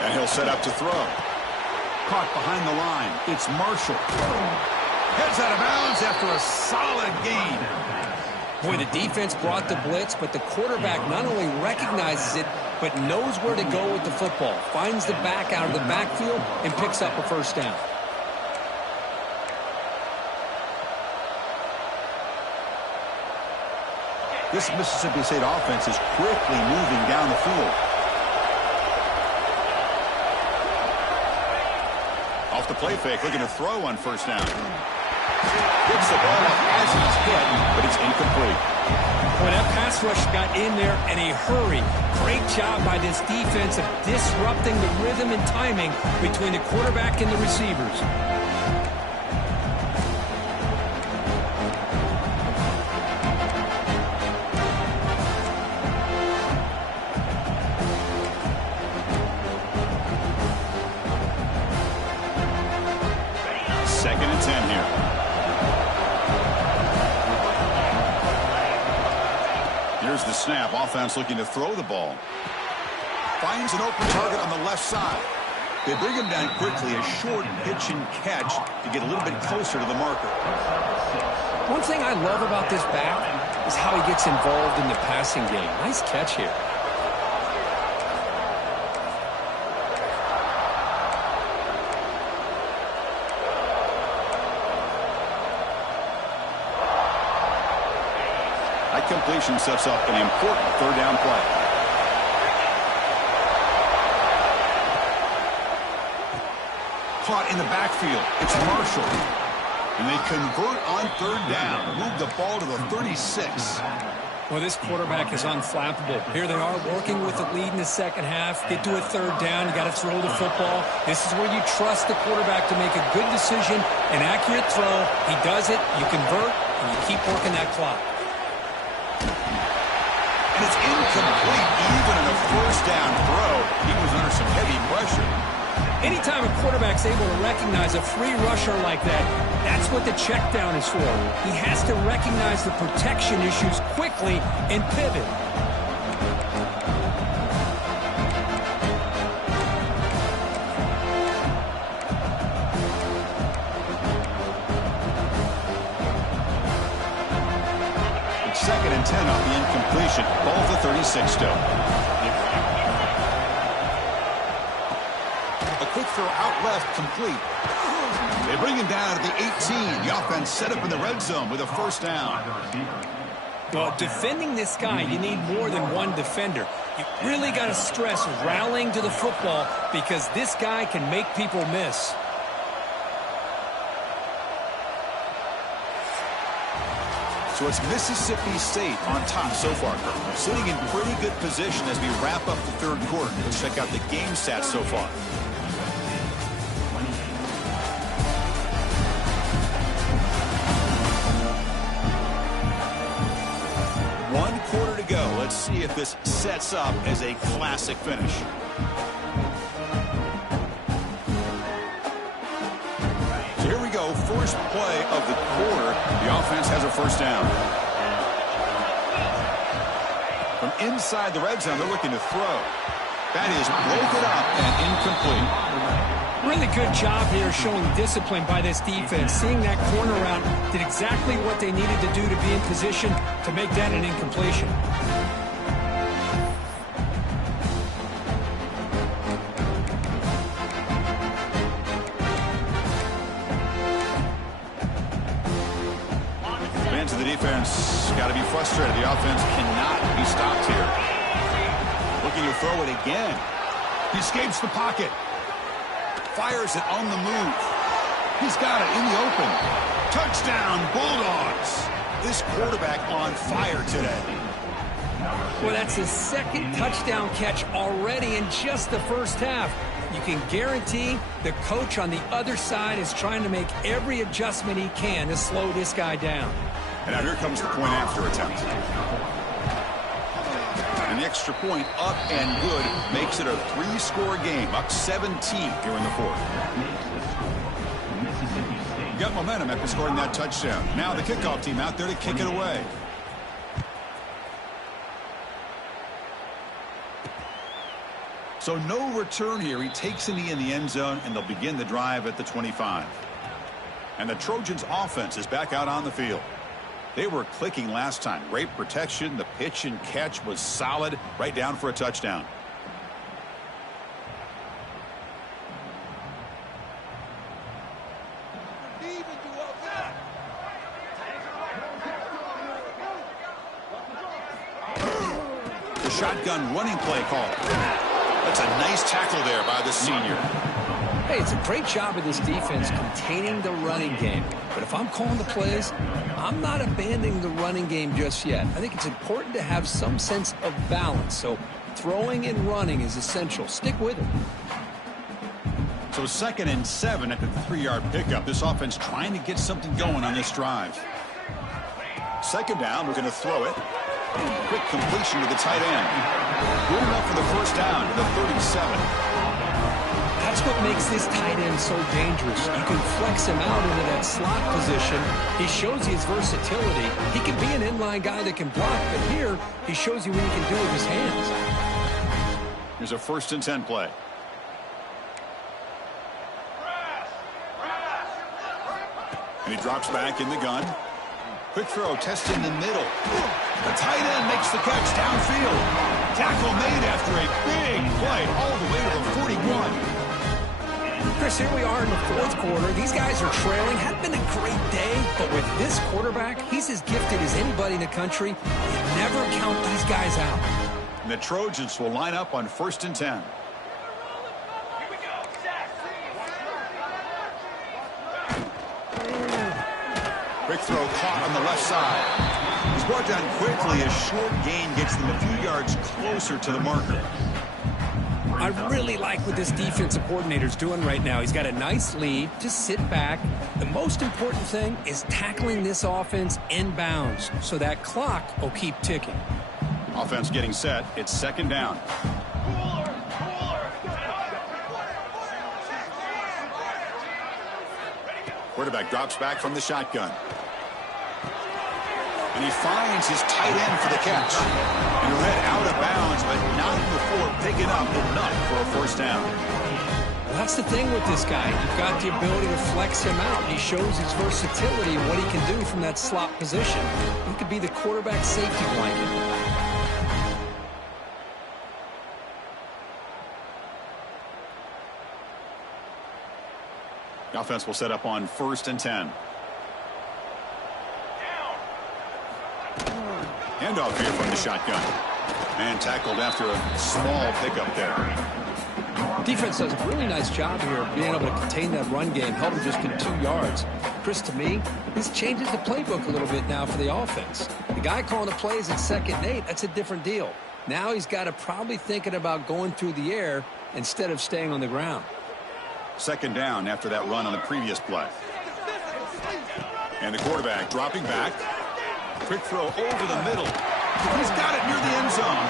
And he'll set up to throw. Caught behind the line. It's Marshall. Heads out of bounds after a solid gain. Boy, the defense brought the blitz, but the quarterback not only recognizes it, but knows where to go with the football. Finds the back out of the backfield and picks up a 1st down. This Mississippi State offense is quickly moving down the field. Off the play fake, looking to throw on 1st down. Gets the ball up as he's hit, but it's incomplete. Boy, that pass rush got in there in a hurry. Great job by this defense of disrupting the rhythm and timing between the quarterback and the receivers. The snap. Offense looking to throw the ball. Finds an open target on the left side. They bring him down quickly. A short pitch and catch to get a little bit closer to the marker. One thing I love about this back is how he gets involved in the passing game. Nice catch here. Completion sets up an important 3rd down play. Caught in the backfield. It's Marshall. And they convert on 3rd down. Move the ball to the 36. Well, this quarterback is unflappable. Here they are working with the lead in the 2nd half. Get to a 3rd down. You got to throw the football. This is where you trust the quarterback to make a good decision, an accurate throw. He does it. You convert, and you keep working that clock. And it's incomplete. Even in a 1st down throw, he was under some heavy pressure. Anytime a quarterback's able to recognize a free rusher like that, that's what the check down is for. He has to recognize the protection issues quickly and pivot. It's 2nd and 10 off the incompletion. Ball to 36 still. A quick throw out left, complete. They bring him down at the 18. The offense set up in the red zone with a first down. Well, defending this guy, you need more than one defender. You really got to stress rallying to the football because this guy can make people miss. So it's Mississippi State on top so far, sitting in pretty good position as we wrap up the third quarter. Let's check out the game stats so far. One quarter to go. Let's see if this sets up as a classic finish. So here we go. First play of the quarter. The offense has a first down. From inside the red zone, they're looking to throw. That is broken up and incomplete. Really good job here showing discipline by this defense. Seeing that corner out, did exactly what they needed to do to be in position to make that an incompletion. Fans of the defense got to be frustrated. The offense cannot be stopped here. Looking to throw it again. He escapes the pocket. Fires it on the move. He's got it in the open. Touchdown, Bulldogs. This quarterback on fire today. Well, that's his second touchdown catch already in just the first half. You can guarantee the coach on the other side is trying to make every adjustment he can to slow this guy down. And now here comes the point after attempt. And the extra point up and good makes it a 3-score game, up 17 here in the fourth. Got momentum after scoring that touchdown. Now the kickoff team out there to kick it away. So no return here. He takes a knee in the end zone, and they'll begin the drive at the 25. And the Trojans' offense is back out on the field. They were clicking last time. Great protection. The pitch and catch was solid, right down for a touchdown. The shotgun running play call. That's a nice tackle there by the senior. Hey, it's a great job of this defense containing the running game. But if I'm calling the plays, I'm not abandoning the running game just yet. I think it's important to have some sense of balance. So throwing and running is essential. Stick with it. So 2nd and 7 at the 3-yard pickup. This offense trying to get something going on this drive. 2nd down, we're going to throw it. Quick completion to the tight end. Good enough for the first down to the 37. That's what makes this tight end so dangerous. You can flex him out into that slot position. He shows you his versatility. He can be an inline guy that can block, but here he shows you what he can do with his hands. Here's a 1st and 10 play. And he drops back in the gun. Quick throw, testing the middle. The tight end makes the catch downfield. Tackle made after a big play all the way to the 41. Chris, here we are in the fourth quarter. These guys are trailing. Hadn't been a great day, but with this quarterback, he's as gifted as anybody in the country. You never count these guys out. And the Trojans will line up on 1st and 10. Quick throw caught on the left side. He's brought down quickly. A short gain gets them a few yards closer to the marker. I really like what this defensive coordinator's doing right now. He's got a nice lead. Just sit back. The most important thing is tackling this offense inbounds so that clock will keep ticking. Offense getting set. It's 2nd down. Quarterback drops back from the shotgun. And he finds his tight end for the catch. And he'll head out of bounds, but not before picking up enough for a first down. Well, that's the thing with this guy. You've got the ability to flex him out. He shows his versatility and what he can do from that slot position. He could be the quarterback safety blanket. The offense will set up on 1st and 10. Handoff here from the shotgun. And tackled after a small pickup there. Defense does a really nice job here of being able to contain that run game, help him just get 2 yards. Chris, to me, this changes the playbook a little bit now for the offense. The guy calling the plays at 2nd and 8, that's a different deal. Now he's got to probably thinking about going through the air instead of staying on the ground. 2nd down after that run on the previous play. And the quarterback dropping back. Quick throw over the middle. He's got it near the end zone.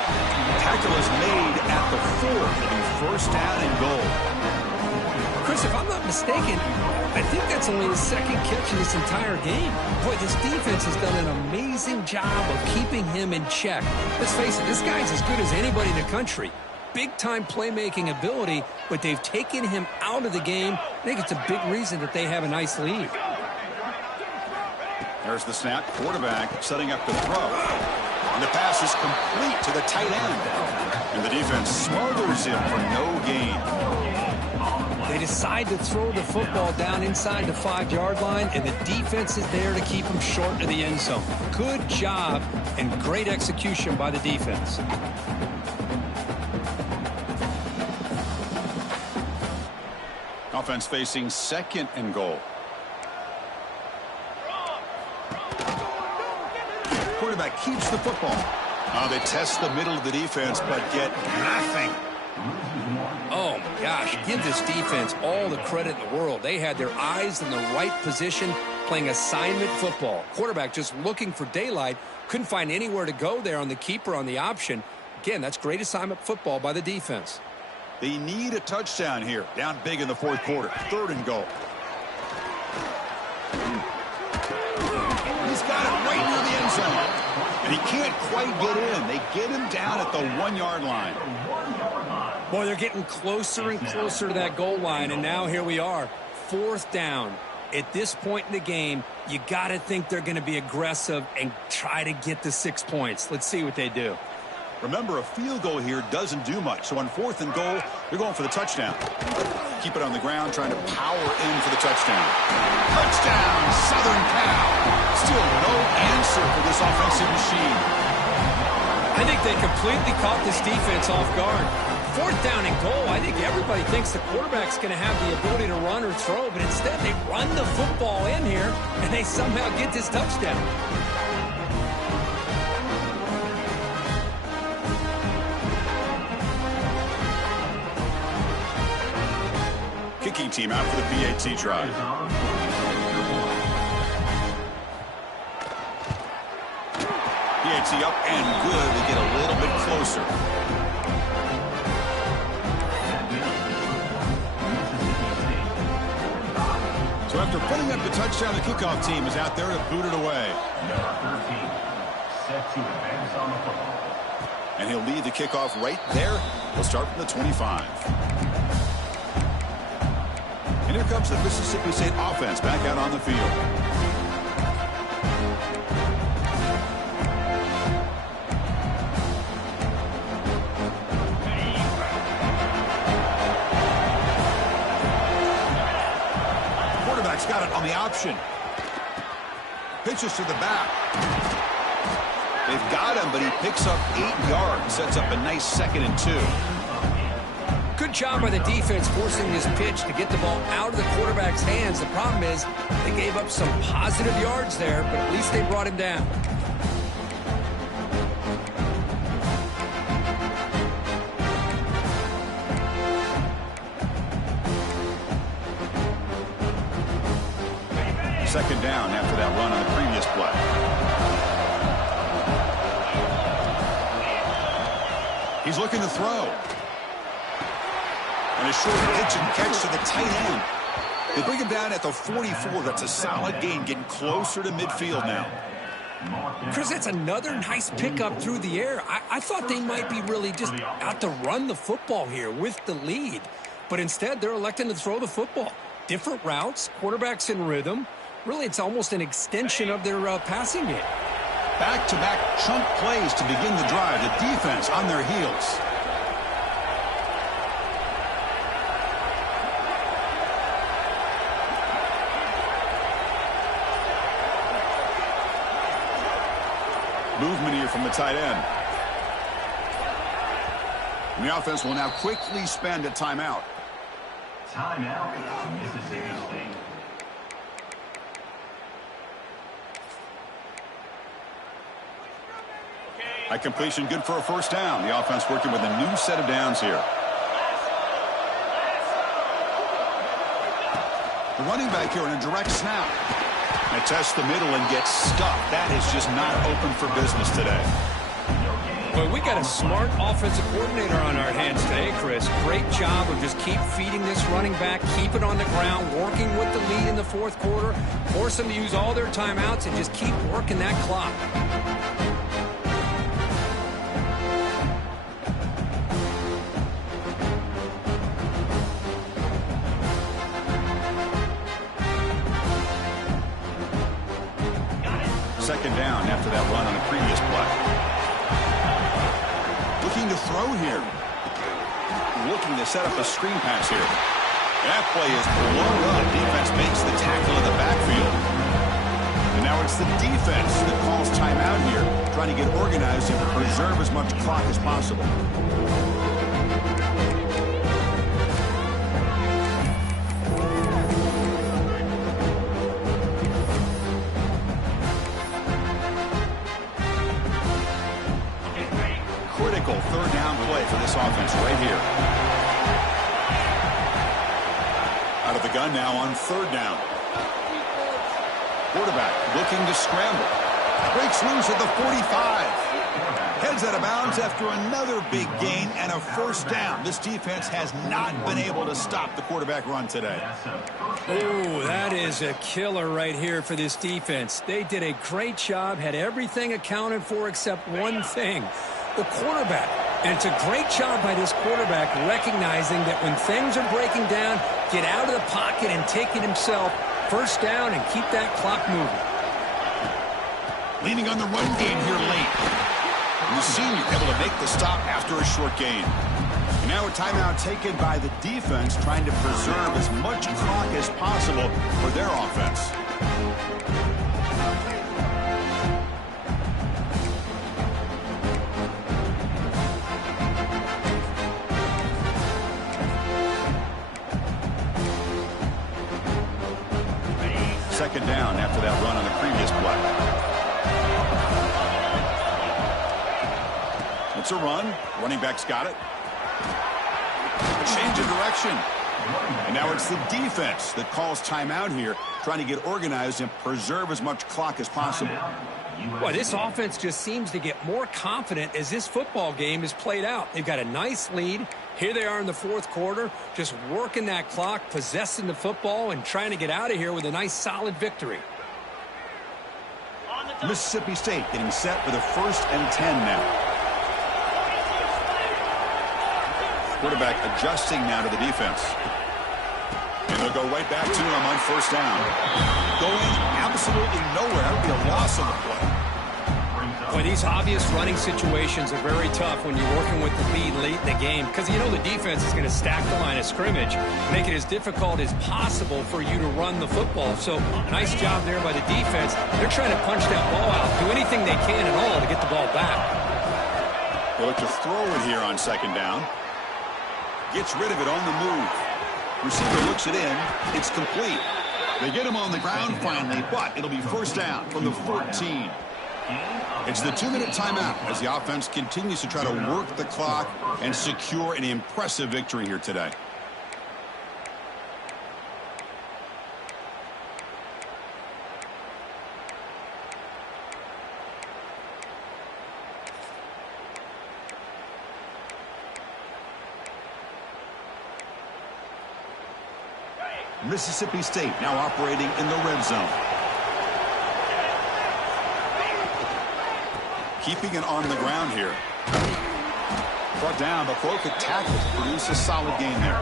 Tackle is made at the 4. It'll be 1st down and goal. Chris, if I'm not mistaken, I think that's only his 2nd catch in this entire game. Boy, this defense has done an amazing job of keeping him in check. Let's face it, this guy's as good as anybody in the country. Big-time playmaking ability, but they've taken him out of the game. I think it's a big reason that they have a nice lead. There's the snap. Quarterback setting up the throw. And the pass is complete to the tight end. And the defense smothers him for no gain. They decide to throw the football down inside the 5-yard line, and the defense is there to keep him short of the end zone. Good job and great execution by the defense. Offense facing 2nd and goal. Quarterback keeps the football. They test the middle of the defense, but get nothing. Oh, my gosh. Give this defense all the credit in the world. They had their eyes in the right position playing assignment football. Quarterback just looking for daylight. Couldn't find anywhere to go there on the keeper on the option. Again, that's great assignment football by the defense. They need a touchdown here. Down big in the 4th quarter. 3rd and goal. He's got it right near the end zone. And he can't quite get in. They get him down at the 1-yard line. Boy, they're getting closer and closer to that goal line, and now here we are, 4th down. At this point in the game, you got to think they're going to be aggressive and try to get the 6 points. Let's see what they do. Remember, a field goal here doesn't do much. So on 4th and goal, they're going for the touchdown. Keep it on the ground, trying to power in for the touchdown. Touchdown, Southern Cal. Still no answer for this offensive machine. I think they completely caught this defense off guard. 4th down and goal, I think everybody thinks the quarterback's going to have the ability to run or throw, but instead they run the football in here, and they somehow get this touchdown. Kicking team out for the PAT drive. PAT up and good. They get a little bit closer. So after putting up the touchdown, the kickoff team is out there to boot it away. Number 13, set to advance on the football. And he'll lead the kickoff right there. He'll start from the 25. And here comes the Mississippi State offense back out on the field. Quarterback's got it on the option. Pitches to the back. They've got him, but he picks up 8 yards. Sets up a nice 2nd and 2. Good job by the defense forcing this pitch to get the ball out of the quarterback's hands. The problem is they gave up some positive yards there, but at least they brought him down. Second down after that run on the previous play. He's looking to throw. And a short pitch and catch to the tight end. They bring him down at the 44. That's a solid gain, getting closer to midfield now. Chris, that's another nice pickup through the air. I thought they might be really just out to run the football here with the lead. But instead, they're electing to throw the football. Different routes, quarterbacks in rhythm. Really, it's almost an extension of their passing game. Back-to-back chunk plays to begin the drive. The defense on their heels. movement here from the tight end. And the offense will now quickly spend a timeout. Timeout, Mississippi State. That completion good for a first down. The offense working with a new set of downs here. The running back here in a direct snap. And tests the middle and gets stuck. That is just not open for business today. Well, we got a smart offensive coordinator on our hands today, Chris. Great job of just keep feeding this running back, keep it on the ground, working with the lead in the fourth quarter, force them to use all their timeouts, and just keep working that clock. Second down after that run on the previous play. Looking to throw here. Looking to set up a screen pass here. That play is blown up. Defense makes the tackle in the backfield. And now it's the defense that calls timeout here, trying to get organized and preserve as much clock as possible. Third down play for this offense right here. Out of the gun now on third down. Quarterback looking to scramble. Breaks loose at the 45. Heads out of bounds after another big gain and a first down. This defense has not been able to stop the quarterback run today. Oh, that is a killer right here for this defense. They did a great job, had everything accounted for except one thing. The quarterback. And it's a great job by this quarterback recognizing that when things are breaking down, get out of the pocket and take it himself. First down and keep that clock moving. Leaning on the run game here late. The senior able to make the stop after a short gain. And now a timeout taken by the defense trying to preserve as much clock as possible for their offense. Second down after that run on the previous play. It's a run. Running back's got it. Change of direction. And now it's the defense that calls timeout here, trying to get organized and preserve as much clock as possible. Well, this offense just seems to get more confident as this football game is played out. They've got a nice lead. Here they are in the fourth quarter, just working that clock, possessing the football, and trying to get out of here with a nice, solid victory. Mississippi State getting set for the 1st and 10 now. Quarterback adjusting now to the defense. And they'll go right back to him on first down. Going absolutely nowhere. That would be a loss on the play. Well, these obvious running situations are very tough when you're working with the lead late in the game because you know the defense is going to stack the line of scrimmage, make it as difficult as possible for you to run the football. So, nice job there by the defense. They're trying to punch that ball out, do anything they can at all to get the ball back. They look to throw it here on second down. Gets rid of it on the move. Receiver looks it in. It's complete. They get him on the ground finally, but it'll be first down from the 14. It's the 2-minute timeout as the offense continues to try to work the clock and secure an impressive victory here today. Mississippi State now operating in the red zone. Keeping it on the ground here. Brought down, but broke a tackle to produce a solid gain there.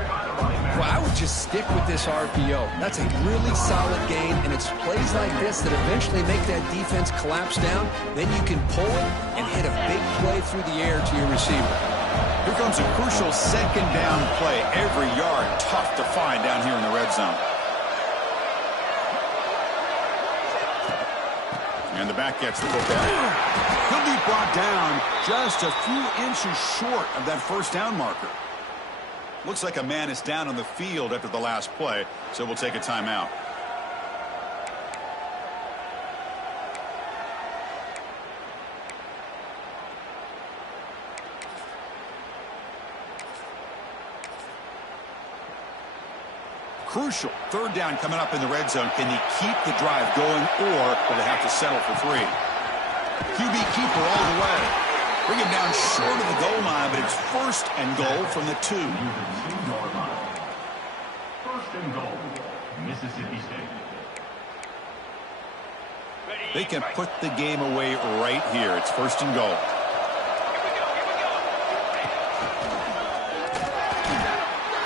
Well, I would just stick with this RPO. That's a really solid gain, and it's plays like this that eventually make that defense collapse down. Then you can pull it and hit a big play through the air to your receiver. Here comes a crucial second down play. Every yard tough to find down here in the red zone. And the back gets the football. He'll be brought down just a few inches short of that first down marker. Looks like a man is down on the field after the last play, so we'll take a timeout. Crucial. Third down coming up in the red zone. Can he keep the drive going, or will they have to settle for 3? QB keeper all the way. Bring him down short of the goal line, but it's first and goal from the 2. First and goal, Mississippi State. They can put the game away right here. It's first and goal.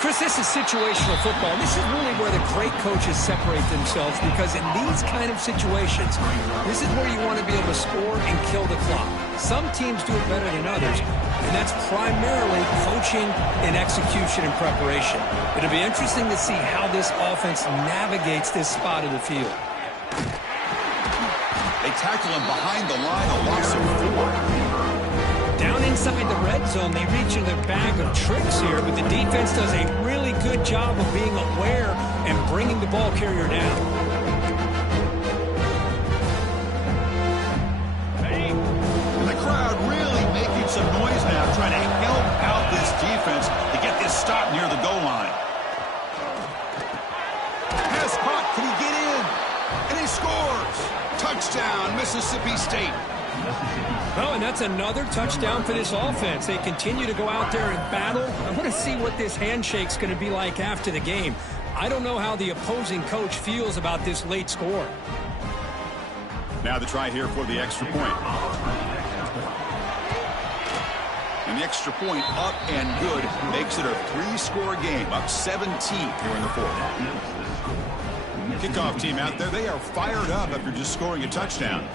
Chris, this is situational football. This is really where the great coaches separate themselves, because in these kind of situations, this is where you want to be able to score and kill the clock. Some teams do it better than others, and that's primarily coaching and execution and preparation. It'll be interesting to see how this offense navigates this spot of the field. They tackle him behind the line, a loss of 4. Down inside the red zone, they reach in their bag of tricks here, but the defense does a really good job of being aware and bringing the ball carrier down. And the crowd really making some noise now, trying to help out this defense to get this stop near the goal line. Pass caught, can he get in? And he scores! Touchdown, Mississippi State. Oh, and that's another touchdown for this offense. They continue to go out there and battle. I want to see what this handshake's going to be like after the game. I don't know how the opposing coach feels about this late score. Now the try here for the extra point. And the extra point up and good makes it a 3-score game, up 17 here in the 4th. Kickoff team out there, they are fired up after just scoring a touchdown.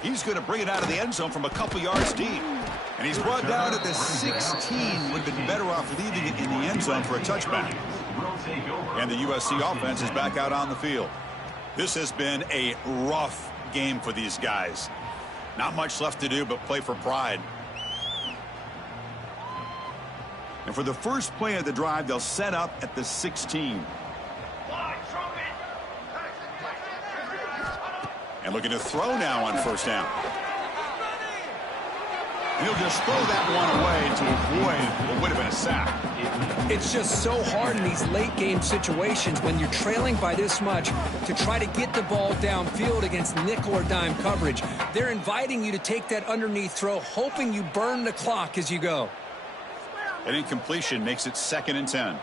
He's going to bring it out of the end zone from a couple yards deep. And he's brought down at the 16. Would have been better off leaving it in the end zone for a touchback. And the USC offense is back out on the field. This has been a rough game for these guys. Not much left to do but play for pride. And for the first play of the drive, they'll set up at the 16. And looking to throw now on first down. He'll just throw that one away to avoid what would have been a sack. It's just so hard in these late game situations when you're trailing by this much to try to get the ball downfield against nickel or dime coverage. They're inviting you to take that underneath throw, hoping you burn the clock as you go. An incompletion makes it 2nd and 10.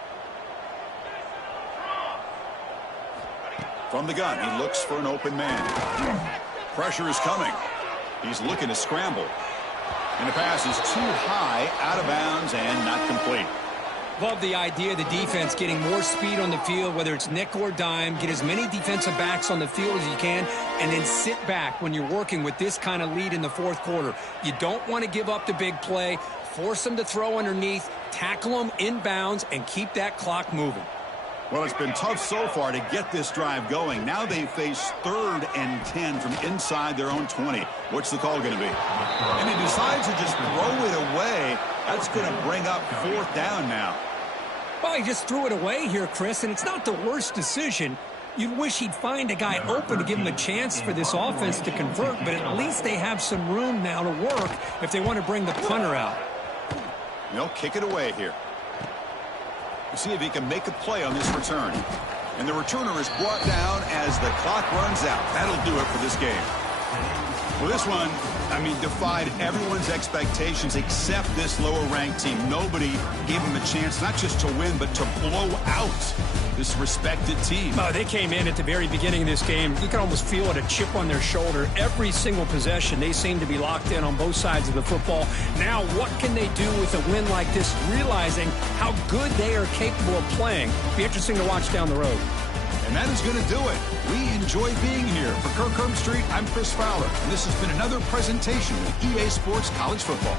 From the gun, he looks for an open man. Pressure is coming. He's looking to scramble. And the pass is too high, out of bounds, and not complete. Love the idea of the defense getting more speed on the field, whether it's nickel or dime. Get as many defensive backs on the field as you can, and then sit back when you're working with this kind of lead in the 4th quarter. You don't want to give up the big play. Force them to throw underneath, tackle them inbounds, and keep that clock moving. Well, it's been tough so far to get this drive going. Now they face 3rd and 10 from inside their own 20. What's the call going to be? And he decides to just throw it away. That's going to bring up 4th down now. Well, he just threw it away here, Chris, and it's not the worst decision. You'd wish he'd find a guy open to give him a chance for this offense to convert, but at least they have some room now to work if they want to bring the punter out. They'll kick it away here. See if he can make a play on this return. And the returner is brought down as the clock runs out. That'll do it for this game. Well, this one, defied everyone's expectations except this lower-ranked team. Nobody gave them a chance not just to win, but to blow out this respected team. Oh, they came in at the very beginning of this game. You can almost feel it, a chip on their shoulder. Every single possession, they seem to be locked in on both sides of the football. Now, what can they do with a win like this, realizing how good they are capable of playing? Be interesting to watch down the road. And that is going to do it. We enjoy being here. For Kirk Herbstreit, I'm Chris Fowler, and this has been another presentation of EA Sports College Football.